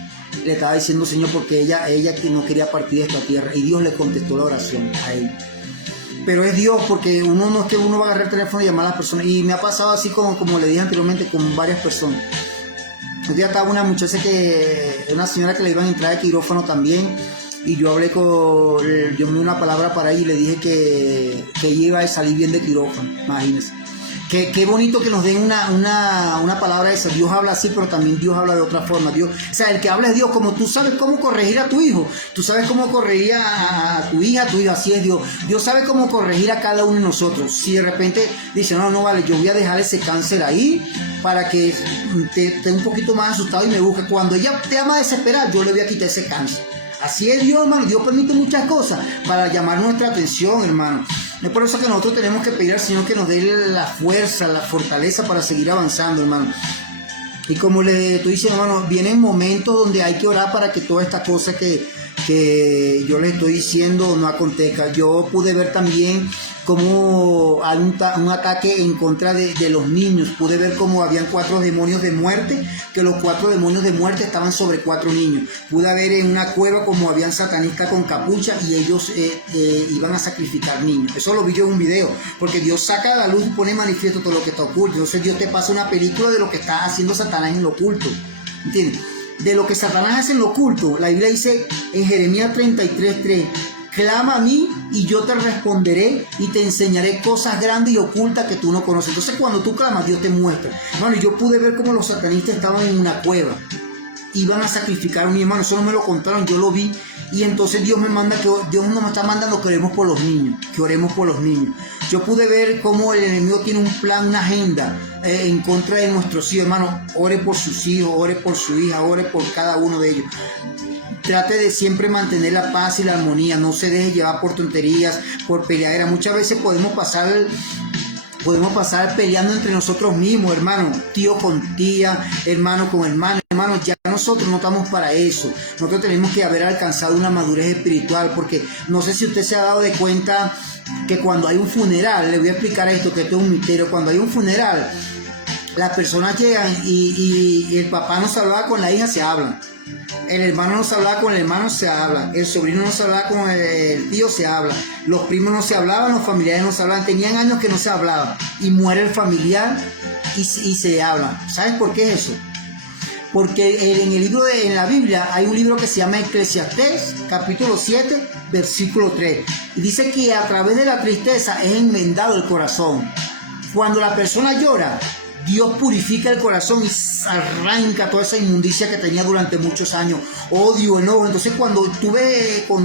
Le estaba diciendo, Señor, porque ella que no quería partir de esta tierra, y Dios le contestó la oración a él. Pero es Dios, porque uno no es que uno va a agarrar el teléfono y llamar a las personas. Y me ha pasado así como le dije anteriormente con varias personas. Un día estaba una muchacha una señora que le iban a entrar de quirófano también, y yo hablé yo me di una palabra para ella y le dije que ella iba a salir bien de quirófano, imagínense. Qué bonito que nos den una palabra esa. Dios habla así, pero también Dios habla de otra forma. Dios, o sea, el que habla es Dios. Como tú sabes cómo corregir a tu hijo, tú sabes cómo corregir a tu hija, así es Dios. Dios sabe cómo corregir a cada uno de nosotros. Si de repente dice, no vale, yo voy a dejar ese cáncer ahí para que esté un poquito más asustado y me busque. Cuando ella te ama desesperar, yo le voy a quitar ese cáncer. Así es Dios, hermano. Dios permite muchas cosas para llamar nuestra atención, hermano. Es por eso que nosotros tenemos que pedir al Señor que nos dé la fuerza, la fortaleza para seguir avanzando, hermano. Y como le estoy diciendo, hermano, vienen momentos donde hay que orar para que toda esta cosa que yo les estoy diciendo no acontezca. Yo pude ver también cómo hay un ataque en contra de los niños. Pude ver cómo habían 4 demonios de muerte, que los 4 demonios de muerte estaban sobre 4 niños. Pude ver en una cueva como habían satanistas con capucha y ellos iban a sacrificar niños. Eso lo vi yo en un video, porque Dios saca a la luz y pone manifiesto todo lo que está oculto. Entonces Dios te pasa una película de lo que está haciendo Satanás en lo oculto, ¿entiendes? De lo que Satanás hace en lo oculto. La Biblia dice en Jeremías 33:3, clama a mí y yo te responderé y te enseñaré cosas grandes y ocultas que tú no conoces. Entonces cuando tú clamas, Dios te muestra. Bueno, yo pude ver cómo los satanistas estaban en una cueva, iban a sacrificar a mi hermano. Eso no me lo contaron, yo lo vi. Y entonces Dios nos está mandando que oremos por los niños, que oremos por los niños. Yo pude ver cómo el enemigo tiene un plan, una agenda en contra de nuestros hijos. Hermano, ore por sus hijos, ore por su hija, ore por cada uno de ellos. Trate de siempre mantener la paz y la armonía, no se deje llevar por tonterías, por peleadera. Muchas veces podemos pasar peleando entre nosotros mismos, hermano, tío con tía, hermano con hermano. Hermano, ya nosotros no estamos para eso. Nosotros tenemos que haber alcanzado una madurez espiritual, porque no sé si usted se ha dado de cuenta que cuando hay un funeral, le voy a explicar esto, que esto es un misterio. Cuando hay un funeral, las personas llegan y el papá no se hablaba con la hija, se hablan. El hermano no se hablaba con el hermano, se habla. El sobrino no se hablaba con el tío, se habla. Los primos no se hablaban, los familiares no se hablaban. Tenían años que no se hablaban. Y muere el familiar y se habla. ¿Sabes por qué es eso? Porque en la Biblia hay un libro que se llama Eclesiastés, capítulo 7, versículo 3. Y dice que a través de la tristeza es enmendado el corazón. Cuando la persona llora, Dios purifica el corazón y arranca toda esa inmundicia que tenía durante muchos años, odio, enojo. Entonces cuando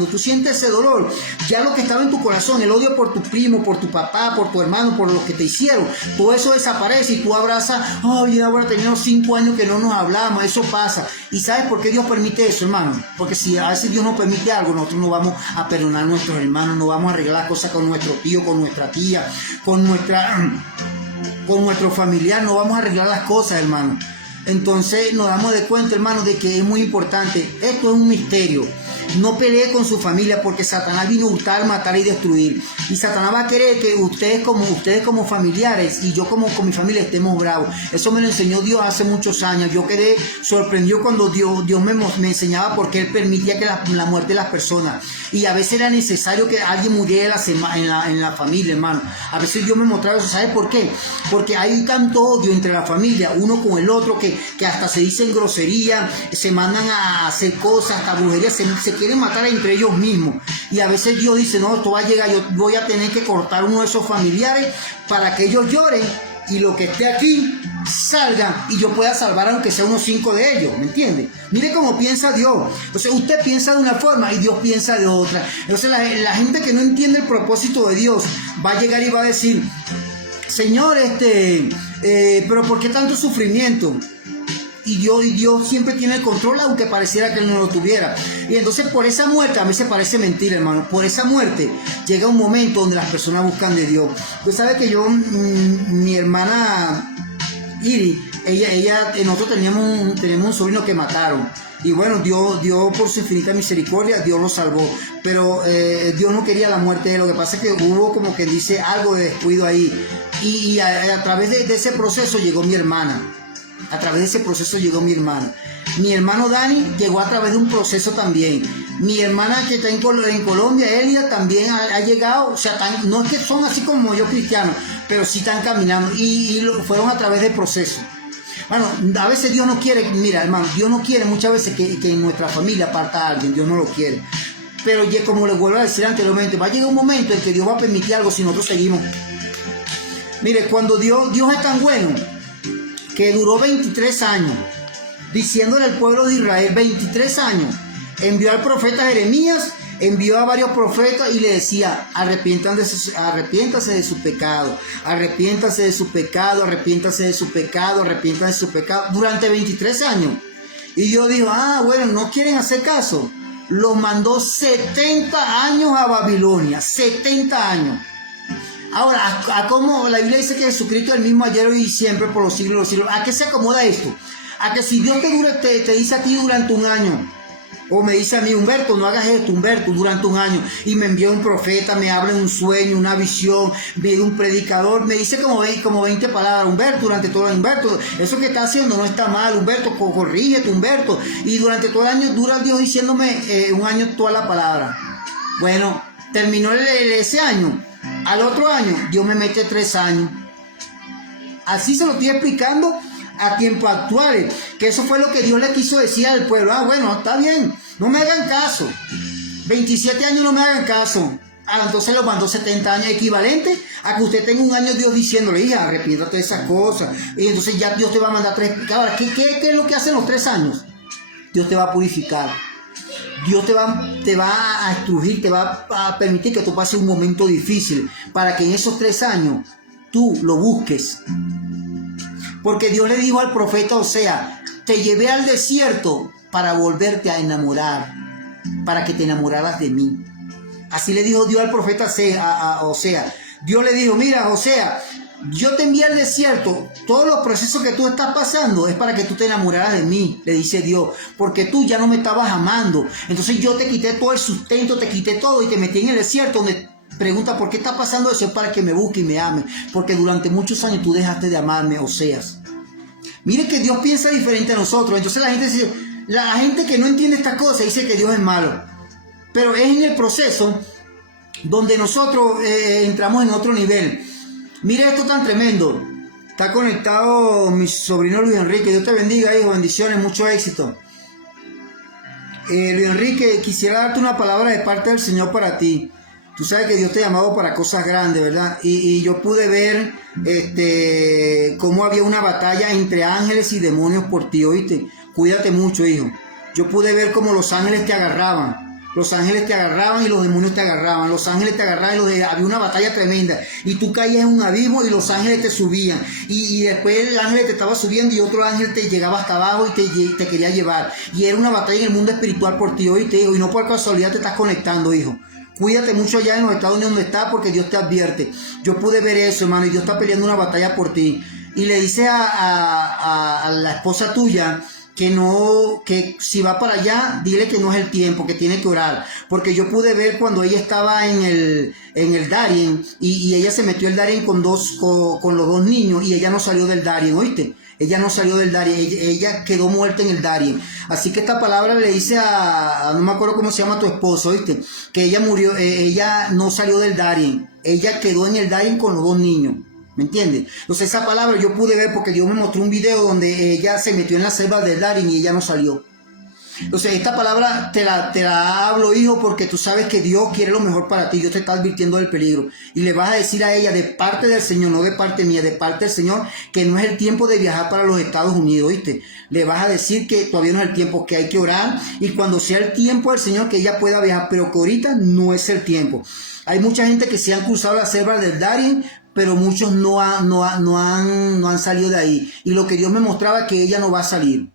tú sientes ese dolor, ya lo que estaba en tu corazón, el odio por tu primo, por tu papá, por tu hermano, por lo que te hicieron, todo eso desaparece y tú abrazas. Ay, ahora tenemos 5 años que no nos hablamos. Eso pasa. ¿Y sabes por qué Dios permite eso, hermano? Porque si a veces Dios nos permite algo, nosotros no vamos a perdonar a nuestros hermanos, no vamos a arreglar cosas con nuestro tío, con nuestra tía, con nuestro familiar, no vamos a arreglar las cosas, hermano. Entonces nos damos de cuenta, hermano, de que es muy importante. Esto es un misterio. No pelee con su familia, porque Satanás vino a hurtar, matar y destruir. Y Satanás va a querer que ustedes como familiares y yo con mi familia estemos bravos. Eso me lo enseñó Dios hace muchos años. Yo quedé sorprendido cuando Dios me enseñaba por qué Él permitía que la muerte de las personas. Y a veces era necesario que alguien muriera en la familia, hermano. A veces Dios me mostraba eso. ¿Sabe por qué? Porque hay tanto odio entre la familia, uno con el otro, que hasta se dicen groserías, se mandan a hacer cosas, hasta brujerías, se quieren matar entre ellos mismos. Y a veces Dios dice, no, esto va a llegar, yo voy a tener que cortar uno de esos familiares para que ellos lloren y lo que esté aquí salga y yo pueda salvar aunque sea unos 5 de ellos, ¿me entiende? Mire cómo piensa Dios. Entonces usted piensa de una forma y Dios piensa de otra. Entonces la gente que no entiende el propósito de Dios va a llegar y va a decir, Señor, pero ¿por qué tanto sufrimiento? Y Dios siempre tiene el control, aunque pareciera que Él no lo tuviera. Y entonces por esa muerte, a mí se parece mentira, hermano, por esa muerte llega un momento donde las personas buscan de Dios. Usted sabe que mi hermana Iri, nosotros tenemos un sobrino que mataron. Y bueno, Dios por su infinita misericordia, Dios lo salvó. Pero Dios no quería la muerte de él. Lo que pasa es que hubo, como que dice, algo de descuido ahí. Y a través de ese proceso llegó mi hermana. A través de ese proceso llegó mi hermana. Mi hermano Dani llegó a través de un proceso también. Mi hermana que está en Colombia, Elia, también ha llegado. O sea, no es que son así como yo cristianos, pero sí están caminando y fueron a través del proceso. Bueno, a veces Dios no quiere, mira hermano, Dios no quiere muchas veces que en nuestra familia parta a alguien, Dios no lo quiere. Pero como les vuelvo a decir anteriormente, va a llegar un momento en que Dios va a permitir algo si nosotros seguimos. Mire, cuando Dios es tan bueno, que duró 23 años, diciéndole al pueblo de Israel, 23 años, envió al profeta Jeremías, envió a varios profetas y le decía, arrepiéntase de su pecado, arrepiéntase de su pecado, arrepiéntase de su pecado, arrepiéntase de su pecado, durante 23 años. Y yo digo, bueno, no quieren hacer caso. Los mandó 70 años a Babilonia, 70 años. Ahora, ¿a cómo la Biblia dice que Jesucristo es el mismo ayer, hoy y siempre, por los siglos de los siglos? ¿A qué se acomoda esto? A que si Dios te dice a ti durante un año, o me dice a mí, Humberto, no hagas esto, Humberto, durante un año, y me envía un profeta, me habla en un sueño, una visión, viene un predicador, me dice como 20 palabras, Humberto, durante todo el Humberto, eso que está haciendo no está mal, Humberto, corrígete, Humberto, y durante todo el año dura Dios diciéndome un año toda la palabra. Bueno, terminó ese año, al otro año, Dios me mete 3 años. Así se lo estoy explicando a tiempos actuales, que eso fue lo que Dios le quiso decir al pueblo. Bueno, está bien, no me hagan caso, 27 años no me hagan caso. Entonces lo mandó 70 años, equivalente a que usted tenga un año Dios diciéndole, hija, arrepiéntate de esas cosas, y entonces ya Dios te va a mandar 3. Ahora, ¿qué es lo que hacen los 3 años? Dios te va a purificar, Dios te va a instruir, te va a permitir que tú pases un momento difícil, para que en esos 3 años tú lo busques. Porque Dios le dijo al profeta Osea, te llevé al desierto para volverte a enamorar, para que te enamoraras de mí. Así le dijo Dios al profeta Osea. Dios le dijo, mira, Osea, yo te envié al desierto, todos los procesos que tú estás pasando es para que tú te enamoraras de mí, le dice Dios, porque tú ya no me estabas amando. Entonces yo te quité todo el sustento, te quité todo y te metí en el desierto donde pregunta, ¿por qué está pasando eso? Es para que me busque y me ame, porque durante muchos años tú dejaste de amarme, Oseas. Mire que Dios piensa diferente a nosotros. Entonces la gente que no entiende estas cosas dice que Dios es malo, pero es en el proceso donde nosotros entramos en otro nivel. Mire esto tan tremendo. Está conectado mi sobrino Luis Enrique. Dios te bendiga, hijo, bendiciones, mucho éxito. Luis Enrique, quisiera darte una palabra de parte del Señor para ti. Tú sabes que Dios te ha llamado para cosas grandes, ¿verdad? Y yo pude ver cómo había una batalla entre ángeles y demonios por ti, ¿oíste? Cuídate mucho, hijo. Yo pude ver cómo los ángeles te agarraban. Los ángeles te agarraban y los demonios te agarraban. Los ángeles te agarraban y había una batalla tremenda. Y tú caías en un abismo y los ángeles te subían. Y después el ángel te estaba subiendo y otro ángel te llegaba hasta abajo y te quería llevar. Y era una batalla en el mundo espiritual por ti, ¿oíste, hijo? Y no por casualidad te estás conectando, hijo. Cuídate mucho allá en los Estados Unidos donde estás, porque Dios te advierte. Yo pude ver eso, hermano, y Dios está peleando una batalla por ti. Y le dice a la esposa tuya que si va para allá, dile que no es el tiempo, que tiene que orar. Porque yo pude ver cuando ella estaba en el Darien y ella se metió el Darien con los 2 niños y ella no salió del Darien, ¿oíste? Ella no salió del Darien, ella quedó muerta en el Darien. Así que esta palabra le dice no me acuerdo cómo se llama tu esposo, ¿viste? Que ella murió, ella no salió del Darien, ella quedó en el Darien con los 2 niños. ¿Me entiendes? Entonces esa palabra yo pude ver porque Dios me mostró un video donde ella se metió en la selva del Darien y ella no salió. Entonces esta palabra te la hablo, hijo, porque tú sabes que Dios quiere lo mejor para ti. Dios te está advirtiendo del peligro y le vas a decir a ella de parte del Señor, no de parte mía, de parte del Señor, que no es el tiempo de viajar para los Estados Unidos, ¿viste? Le vas a decir que todavía no es el tiempo, que hay que orar y cuando sea el tiempo del Señor que ella pueda viajar, pero que ahorita no es el tiempo. Hay mucha gente que se han cruzado la selva del Darien, pero muchos no han salido de ahí. Y lo que Dios me mostraba es que ella no va a salir.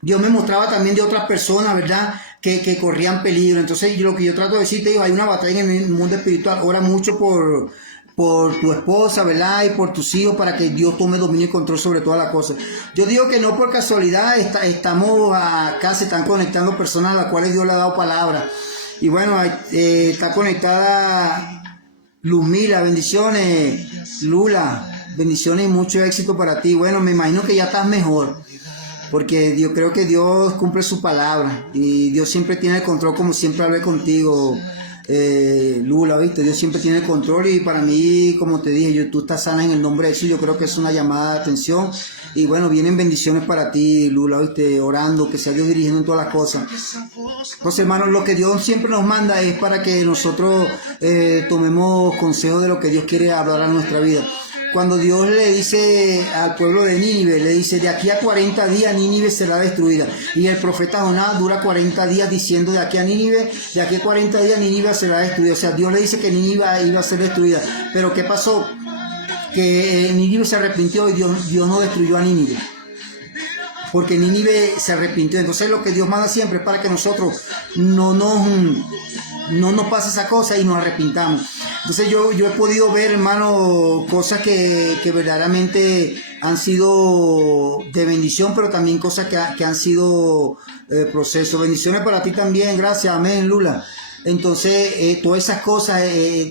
Dios me mostraba también de otras personas, ¿verdad? Que corrían peligro. Entonces lo que yo trato de decirte, hijo, hay una batalla en el mundo espiritual. Ora mucho por tu esposa, ¿verdad? Y por tus hijos para que Dios tome dominio y control sobre todas las cosas. Yo digo que no por casualidad estamos acá, se están conectando personas a las cuales Dios le ha dado palabra. Y bueno, está conectada Lumila, bendiciones. Lula, bendiciones y mucho éxito para ti. Bueno, me imagino que ya estás mejor, porque yo creo que Dios cumple su palabra y Dios siempre tiene el control, como siempre hablé contigo, Lula, ¿viste? Dios siempre tiene el control y para mí, como te dije, tú estás sana en el nombre de Jesús. Yo creo que es una llamada de atención Y bueno, vienen bendiciones para ti, Lula, ¿viste? Orando, que sea Dios dirigiendo en todas las cosas. Entonces, hermanos, lo que Dios siempre nos manda es para que nosotros tomemos consejo de lo que Dios quiere hablar a nuestra vida. Cuando Dios le dice al pueblo de Nínive, le dice, de aquí a 40 días Nínive será destruida. Y el profeta Jonás dura 40 días diciendo, de aquí a 40 días Nínive será destruida. O sea, Dios le dice que Nínive iba a ser destruida. Pero ¿qué pasó? Que Nínive se arrepintió y Dios no destruyó a Nínive. Porque Nínive se arrepintió. Entonces lo que Dios manda siempre es para que nosotros no nos pase esa cosa y nos arrepintamos. Entonces yo he podido ver, hermano, cosas que verdaderamente han sido de bendición, pero también cosas que han sido procesos. Bendiciones para ti también, gracias, amén, Lula. Entonces, todas esas cosas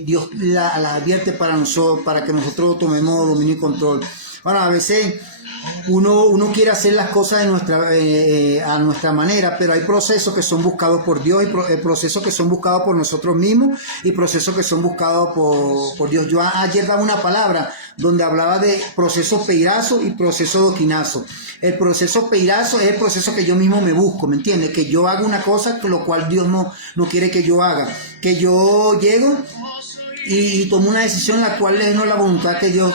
Dios las advierte para nosotros, para que nosotros tomemos dominio y control. Bueno, a veces uno quiere hacer las cosas a nuestra manera, pero hay procesos que son buscados por Dios, y procesos que son buscados por nosotros mismos, y procesos que son buscados por Dios. Yo ayer daba una palabra donde hablaba de procesos peirazos y procesos doquinazos. El proceso peirazo es el proceso que yo mismo me busco, ¿me entiendes? Que yo haga una cosa con lo cual Dios no quiere que yo haga. Que yo llego y tomo una decisión la cual es no la voluntad que yo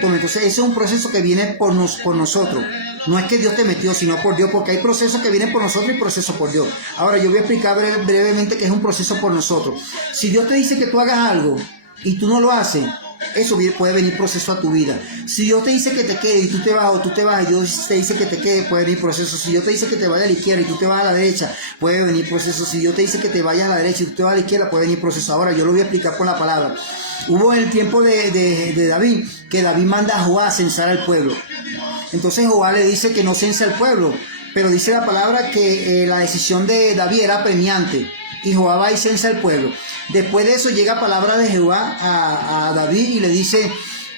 tome. Entonces ese es un proceso que viene por nosotros. No es que Dios te metió, sino por Dios, porque hay procesos que vienen por nosotros y procesos por Dios. Ahora yo voy a explicar brevemente qué es un proceso por nosotros. Si Dios te dice que tú hagas algo y tú no lo haces, eso puede venir proceso a tu vida. Si Dios te dice que te quedes y tú te vas, y Dios te dice que te quedes, puede venir proceso. Si Dios te dice que te vayas a la izquierda y tú te vas a la derecha, puede venir proceso. Si Dios te dice que te vayas a la derecha y tú te vas a la izquierda, puede venir proceso. Ahora yo lo voy a explicar con la palabra. Hubo en el tiempo de David, que David manda a Joab a censar al pueblo. Entonces Joab le dice que no cense al pueblo, pero dice la palabra que la decisión de David era premiante, y Joab va y censa al pueblo. Después de eso llega palabra de Jehová a David y le dice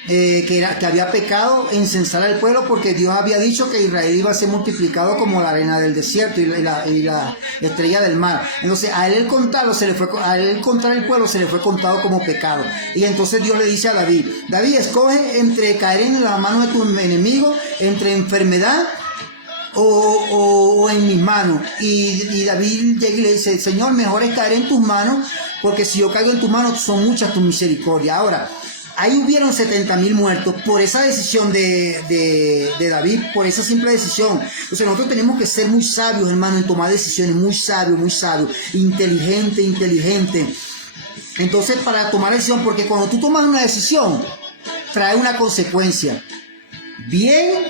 que había pecado en censar al pueblo, porque Dios había dicho que Israel iba a ser multiplicado como la arena del desierto y la estrella del mar. Entonces a él contar el pueblo se le fue contado como pecado. Y entonces Dios le dice a David, escoge entre caer en las manos de tu enemigo, entre enfermedad o en mis manos. Y David llega y le dice, Señor, mejor es caer en tus manos, porque si yo caigo en tus manos son muchas tus misericordias. Ahora, ahí hubieron 70,000 muertos por esa decisión de David, por esa simple decisión. Entonces nosotros tenemos que ser muy sabios, hermano, en tomar decisiones, muy sabios, inteligente. Entonces, para tomar decisión, porque cuando tú tomas una decisión, trae una consecuencia, bien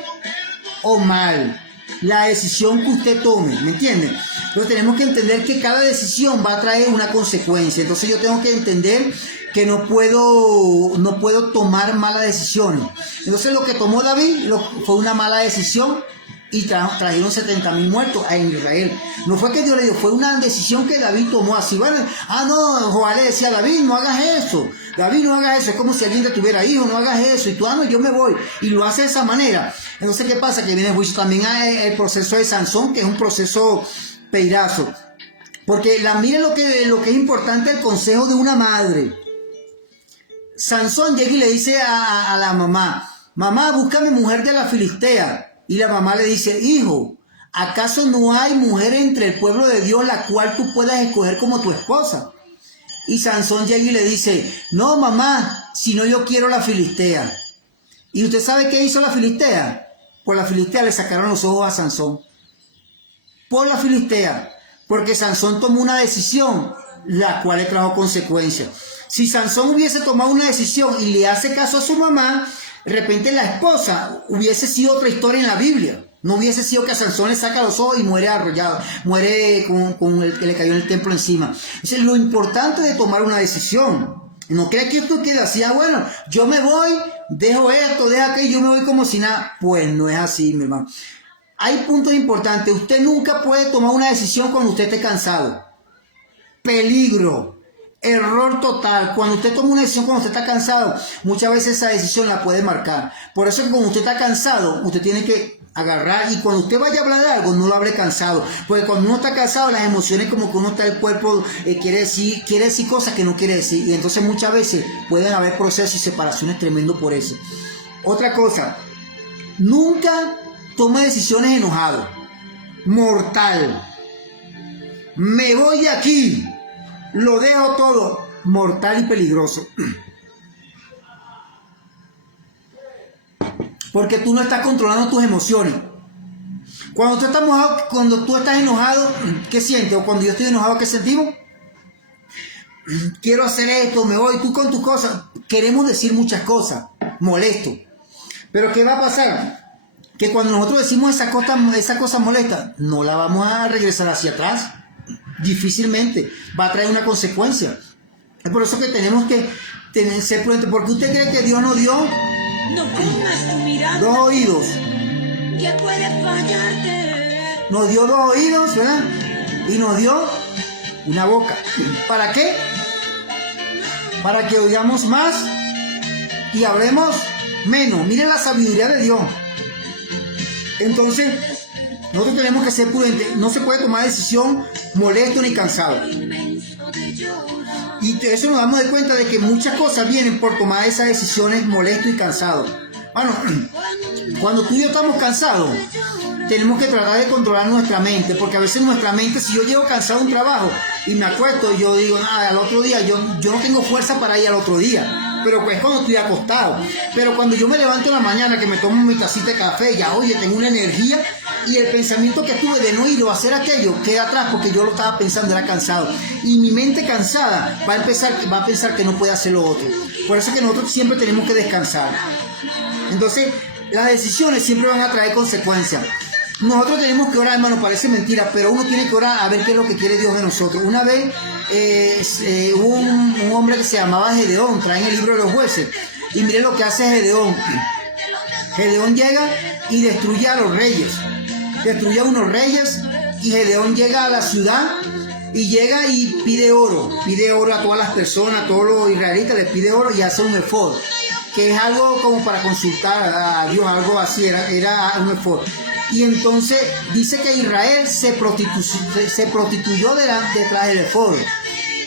o mal, la decisión que usted tome, ¿me entiende? Entonces tenemos que entender que cada decisión va a traer una consecuencia. Entonces yo tengo que entender que no puedo tomar malas decisiones. Entonces lo que tomó David fue una mala decisión, y trajeron 70,000 muertos en Israel. No fue que Dios le dio, fue una decisión que David tomó así. Bueno, Joab le decía a David, no hagas eso. David, no hagas eso. Es como si alguien te tuviera hijo, no hagas eso. Y tú, no, yo me voy. Y lo hace de esa manera. Entonces, ¿qué pasa? Que viene el juicio. También hay el proceso de Sansón, que es un proceso peirazo. Porque miren lo que es importante, el consejo de una madre. Sansón llega y le dice a la mamá, búscame mujer de la Filistea. Y la mamá le dice, hijo, ¿acaso no hay mujer entre el pueblo de Dios la cual tú puedas escoger como tu esposa? Y Sansón llega y le dice, no, mamá, si no, yo quiero la Filistea. ¿Y usted sabe qué hizo la Filistea? Por la Filistea le sacaron los ojos a Sansón. Por la Filistea. Porque Sansón tomó una decisión, la cual le trajo consecuencias. Si Sansón hubiese tomado una decisión y le hace caso a su mamá, de repente la esposa hubiese sido otra historia en la Biblia. No hubiese sido que a Sansón le saca los ojos y muere arrollado, muere con el que le cayó en el templo encima. Entonces, lo importante de tomar una decisión. No crea que esto quede así, bueno, yo me voy, dejo esto, dejo aquello, yo me voy como si nada. Pues no es así, mi hermano. Hay puntos importantes. Usted nunca puede tomar una decisión cuando usted esté cansado. Peligro. Error total. Cuando usted toma una decisión cuando usted está cansado, muchas veces esa decisión la puede marcar. Por eso que cuando usted está cansado, usted tiene que agarrar, y cuando usted vaya a hablar de algo, no lo hable cansado. Porque cuando uno está cansado, las emociones, como que uno está, el cuerpo quiere decir cosas que no quiere decir. Y entonces muchas veces pueden haber procesos y separaciones tremendos por eso. Otra cosa, Nunca tome decisiones enojado. Mortal. Me voy de aquí. Lo dejo todo. Mortal y peligroso. Porque tú no estás controlando tus emociones. Cuando tú estás enojado, ¿qué sientes? O cuando yo estoy enojado, ¿qué sentimos? Quiero hacer esto, me voy, tú con tus cosas. Queremos decir muchas cosas, molesto. Pero ¿qué va a pasar? Que cuando nosotros decimos esa cosa molesta, no la vamos a regresar hacia atrás. Difícilmente. Va a traer una consecuencia. Es por eso que tenemos que ser prudentes. Porque usted cree que Dios nos dio dos oídos. ¿Qué puede fallarte? Nos dio dos oídos, ¿verdad? Y nos dio una boca. ¿Para qué? Para que oigamos más y hablemos menos. Miren la sabiduría de Dios. Entonces, nosotros tenemos que ser prudentes. No se puede tomar decisión molesto ni cansado. Y de eso nos damos de cuenta de que muchas cosas vienen por tomar esas decisiones molesto y cansado. Bueno, cuando tú y yo estamos cansados, tenemos que tratar de controlar nuestra mente, porque a veces nuestra mente, si yo llego cansado de un trabajo y me acuesto y yo digo, nada, al otro día, yo no tengo fuerza para ir al otro día, pero pues cuando estoy acostado. Pero cuando yo me levanto en la mañana, que me tomo mi tacita de café, ya oye, tengo una energía, y el pensamiento que tuve de no ir o hacer aquello queda atrás, porque yo lo estaba pensando, era cansado, y mi mente cansada va a pensar que no puede hacer lo otro. Por eso que nosotros siempre tenemos que descansar. Entonces, las decisiones siempre van a traer consecuencias. Nosotros tenemos que orar, hermano, parece mentira, pero uno tiene que orar a ver qué es lo que quiere Dios de nosotros. Una vez hubo un hombre que se llamaba Gedeón, trae en el libro de los jueces, y miren lo que hace Gedeón. Gedeón llega y destruye a los reyes, destruye a unos reyes, y Gedeón llega a la ciudad y llega y pide oro a todas las personas, a todos los israelitas, les pide oro y hace un efod, que es algo como para consultar a Dios, algo así, era un efod. Y entonces dice que Israel se prostituyó detrás del efod.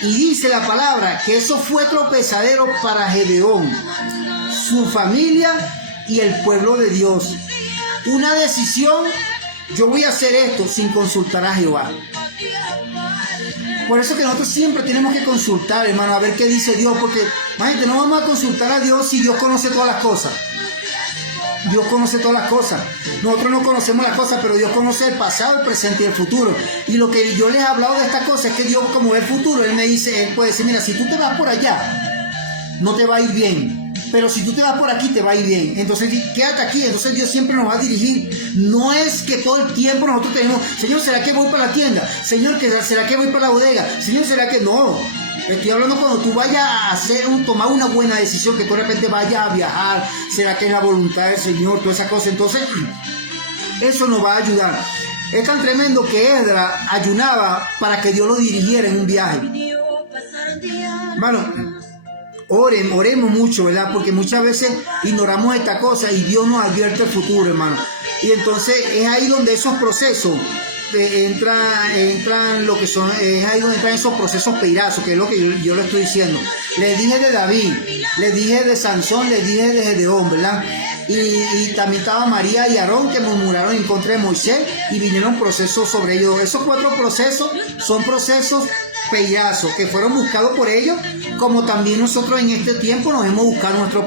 Y dice la palabra que eso fue tropezadero para Gedeón, su familia y el pueblo de Dios. Una decisión, yo voy a hacer esto sin consultar a Jehová. Por eso que nosotros siempre tenemos que consultar, hermano, a ver qué dice Dios, porque imagínate, no vamos a consultar a Dios si Dios conoce todas las cosas. Dios conoce todas las cosas. Nosotros no conocemos las cosas, pero Dios conoce el pasado, el presente y el futuro. Y lo que yo les he hablado de esta cosa es que Dios, como ve el futuro, Él me dice, Él puede decir, mira, si tú te vas por allá, no te va a ir bien. Pero si tú te vas por aquí, te va a ir bien. Entonces, quédate aquí. Entonces, Dios siempre nos va a dirigir. No es que todo el tiempo nosotros tenemos, Señor, ¿será que voy para la tienda? Señor, ¿será que voy para la bodega? Señor, ¿será que no? Estoy hablando cuando tú vayas a tomar una buena decisión, que tú de repente vayas a viajar. ¿Será que es la voluntad del Señor? Toda esa cosa. Entonces, eso nos va a ayudar. Es tan tremendo que Esdras ayunaba para que Dios lo dirigiera en un viaje. Hermano, oremos mucho, ¿verdad? Porque muchas veces ignoramos esta cosa y Dios nos advierte el futuro, hermano. Y entonces es ahí donde esos procesos entran lo que son, es ahí donde entran esos procesos peirazos, que es lo que yo le estoy diciendo. Les dije de David, les dije de Sansón, les dije de Gedeón, ¿verdad? Y también estaba María y Aarón, que murmuraron en contra de Moisés y vinieron procesos sobre ellos. Esos 4 procesos son procesos peirazos que fueron buscados por ellos, como también nosotros en este tiempo nos hemos buscado nuestro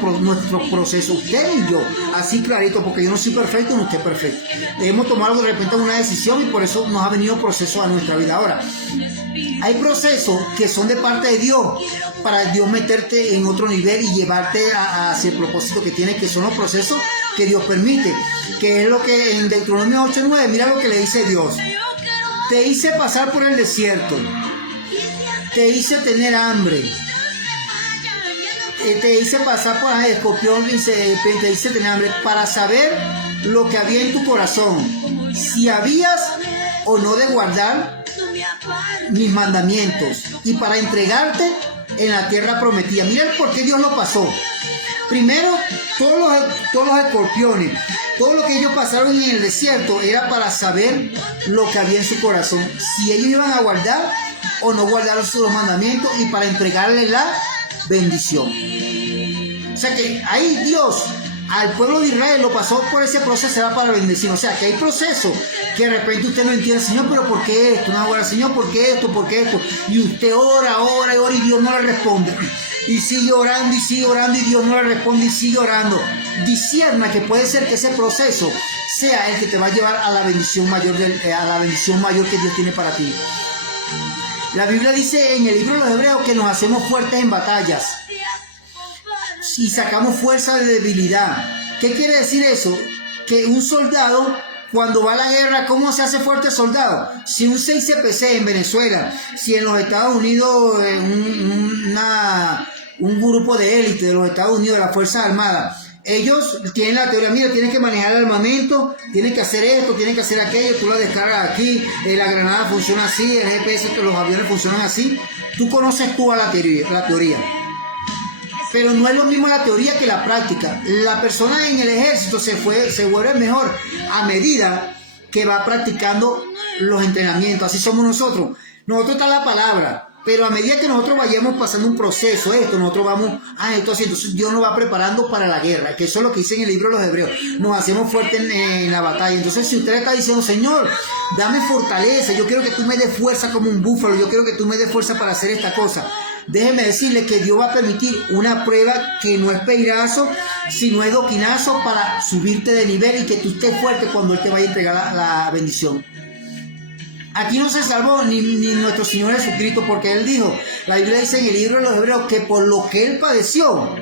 proceso, usted y yo, así clarito, porque yo no soy perfecto, no usted es perfecto. Hemos tomado de repente una decisión y por eso nos ha venido procesos a nuestra vida. Ahora, hay procesos que son de parte de Dios, para Dios meterte en otro nivel y llevarte hacia el propósito que tiene, que son los procesos que Dios permite, que es lo que en Deuteronomio 8:9, mira lo que le dice Dios: te hice pasar por el desierto, te hice tener hambre, te hice pasar por el escorpión y te hice tener hambre, para saber lo que había en tu corazón, si habías o no de guardar mis mandamientos, y para entregarte en la tierra prometida. Mira por qué Dios lo pasó. Primero, todos los escorpiones, todo lo que ellos pasaron en el desierto era para saber lo que había en su corazón, si ellos iban a guardar o no guardar sus mandamientos, y para entregarle la bendición. O sea que ahí Dios al pueblo de Israel lo pasó por ese proceso, era para bendecir. O sea, que hay procesos que de repente usted no entiende, Señor, pero ¿por qué esto? No, ahora, Señor, ¿por qué esto? ¿Por qué esto? Y usted ora y Dios no le responde. Y sigue orando y Dios no le responde y sigue orando. Discierna que puede ser que ese proceso sea el que te va a llevar a la bendición mayor, que Dios tiene para ti. La Biblia dice en el libro de los Hebreos que nos hacemos fuertes en batallas y sacamos fuerza de debilidad. ¿Qué quiere decir eso? Que un soldado, cuando va a la guerra, ¿cómo se hace fuerte el soldado? Si un 6CPC en Venezuela, si en los Estados Unidos un grupo de élite de los Estados Unidos, de las Fuerzas Armadas, ellos tienen la teoría, mira, tienes que manejar el armamento, tienes que hacer esto, tienes que hacer aquello, tú la descargas aquí, la granada funciona así, el GPS, los aviones funcionan así. Tú conoces la teoría. Pero no es lo mismo la teoría que la práctica. La persona en el ejército se vuelve mejor a medida que va practicando los entrenamientos. Así somos nosotros. Nosotros está la palabra, pero a medida que nosotros vayamos pasando un proceso, nosotros vamos, entonces Dios nos va preparando para la guerra, que eso es lo que dice en el libro de los Hebreos. Nos hacemos fuertes en la batalla. Entonces, si usted está diciendo, Señor, dame fortaleza, yo quiero que tú me des fuerza como un búfalo, yo quiero que tú me des fuerza para hacer esta cosa, déjeme decirle que Dios va a permitir una prueba que no es peirazo, sino es doquinazo para subirte de nivel y que tú estés fuerte cuando Él te vaya a entregar la bendición. Aquí no se salvó ni nuestro Señor Jesucristo, porque Él dijo, la Biblia dice en el libro de los Hebreos, que por lo que Él padeció,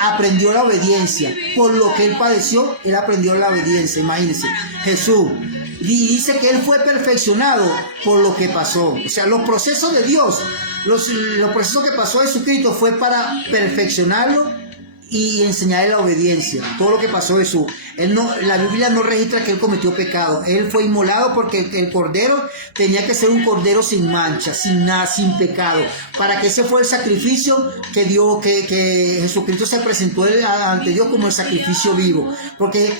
aprendió la obediencia. Por lo que Él padeció, Él aprendió la obediencia. Imagínense, Jesús. Y dice que Él fue perfeccionado por lo que pasó. O sea, los procesos de Dios, los procesos que pasó Jesucristo fue para perfeccionarlo y enseñarle la obediencia. Todo lo que pasó Jesús. La Biblia no registra que Él cometió pecado. Él fue inmolado porque el cordero tenía que ser un cordero sin mancha, sin nada, sin pecado. Para que ese fue el sacrificio que Jesucristo se presentó ante Dios como el sacrificio vivo. Porque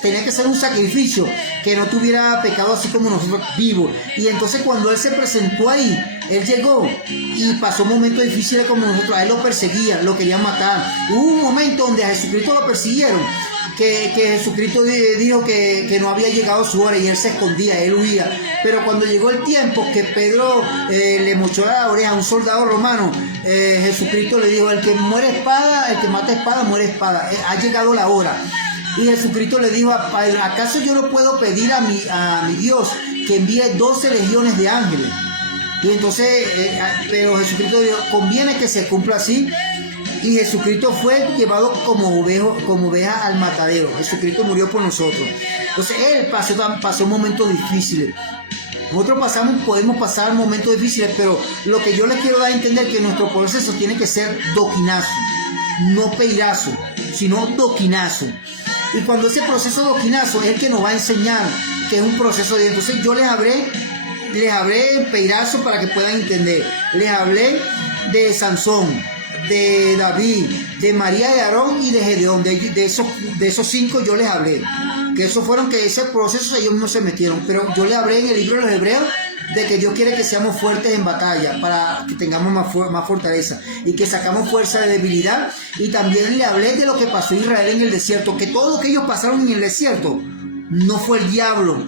tenía que ser un sacrificio que no tuviera pecado así como nosotros vivos. Y entonces cuando Él se presentó ahí, Él llegó y pasó momentos difíciles como nosotros. A Él lo perseguían, lo querían matar. Hubo un momento donde a Jesucristo lo persiguieron, que Jesucristo dijo que no había llegado su hora y Él se escondía, Él huía. Pero cuando llegó el tiempo que Pedro le mochó la oreja a un soldado romano, Jesucristo le dijo, el que mata espada, muere espada. Ha llegado la hora. Y Jesucristo le dijo a Pedro, ¿acaso yo no puedo pedir a mi Dios que envíe 12 legiones de ángeles? Y entonces, pero Jesucristo dijo, conviene que se cumpla así. Y Jesucristo fue llevado como oveja al matadero. Jesucristo murió por nosotros. Entonces Él pasó momentos difíciles. Nosotros podemos pasar momentos difíciles, pero lo que yo les quiero dar a entender es que nuestro proceso tiene que ser doquinazo, no peirazo, sino doquinazo. Y cuando ese proceso doquinazo es el que nos va a enseñar que es un proceso de... Entonces yo les hablé en peirazo para que puedan entender. Les hablé de Sansón, de David, de María de Aarón y de Gedeón. De esos 5 yo les hablé. Que ese proceso ellos mismos se metieron. Pero yo les hablé en el libro de los Hebreos de que Dios quiere que seamos fuertes en batalla para que tengamos más fortaleza y que sacamos fuerza de debilidad. Y también le hablé de lo que pasó a Israel en el desierto, que todo lo que ellos pasaron en el desierto no fue el diablo,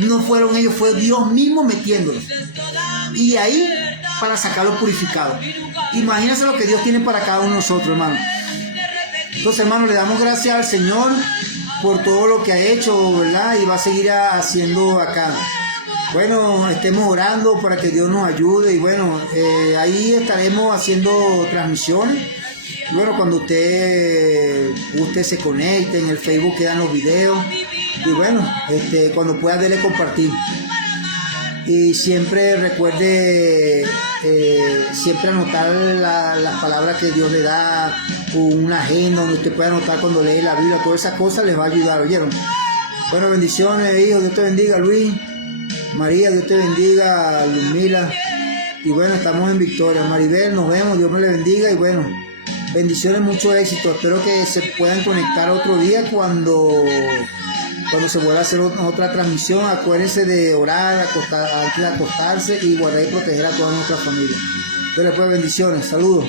no fueron ellos, fue Dios mismo metiéndolos. Y ahí para sacarlos purificados. Imagínense lo que Dios tiene para cada uno de nosotros, hermano. Entonces, hermano, le damos gracias al Señor por todo lo que ha hecho, ¿verdad? Y va a seguir haciendo acá. Bueno, estemos orando para que Dios nos ayude. Y bueno, ahí estaremos haciendo transmisiones. Y bueno, cuando usted se conecte, en el Facebook quedan los videos. Y bueno, cuando pueda darle compartir. Y siempre recuerde siempre anotar las palabras que Dios le da, una agenda donde usted pueda anotar cuando lee la Biblia. Todas esas cosas les va a ayudar, ¿oyeron? Bueno, bendiciones, hijos. Dios te bendiga, Luis. María, Dios te bendiga, Luzmila. Y bueno, estamos en victoria. Maribel, nos vemos, Dios me le bendiga. Y bueno, bendiciones, mucho éxito. Espero que se puedan conectar otro día cuando se vuelva a hacer otra transmisión. Acuérdense de orar antes de acostarse y guardar y proteger a toda nuestra familia. Entonces, pues, bendiciones, saludos.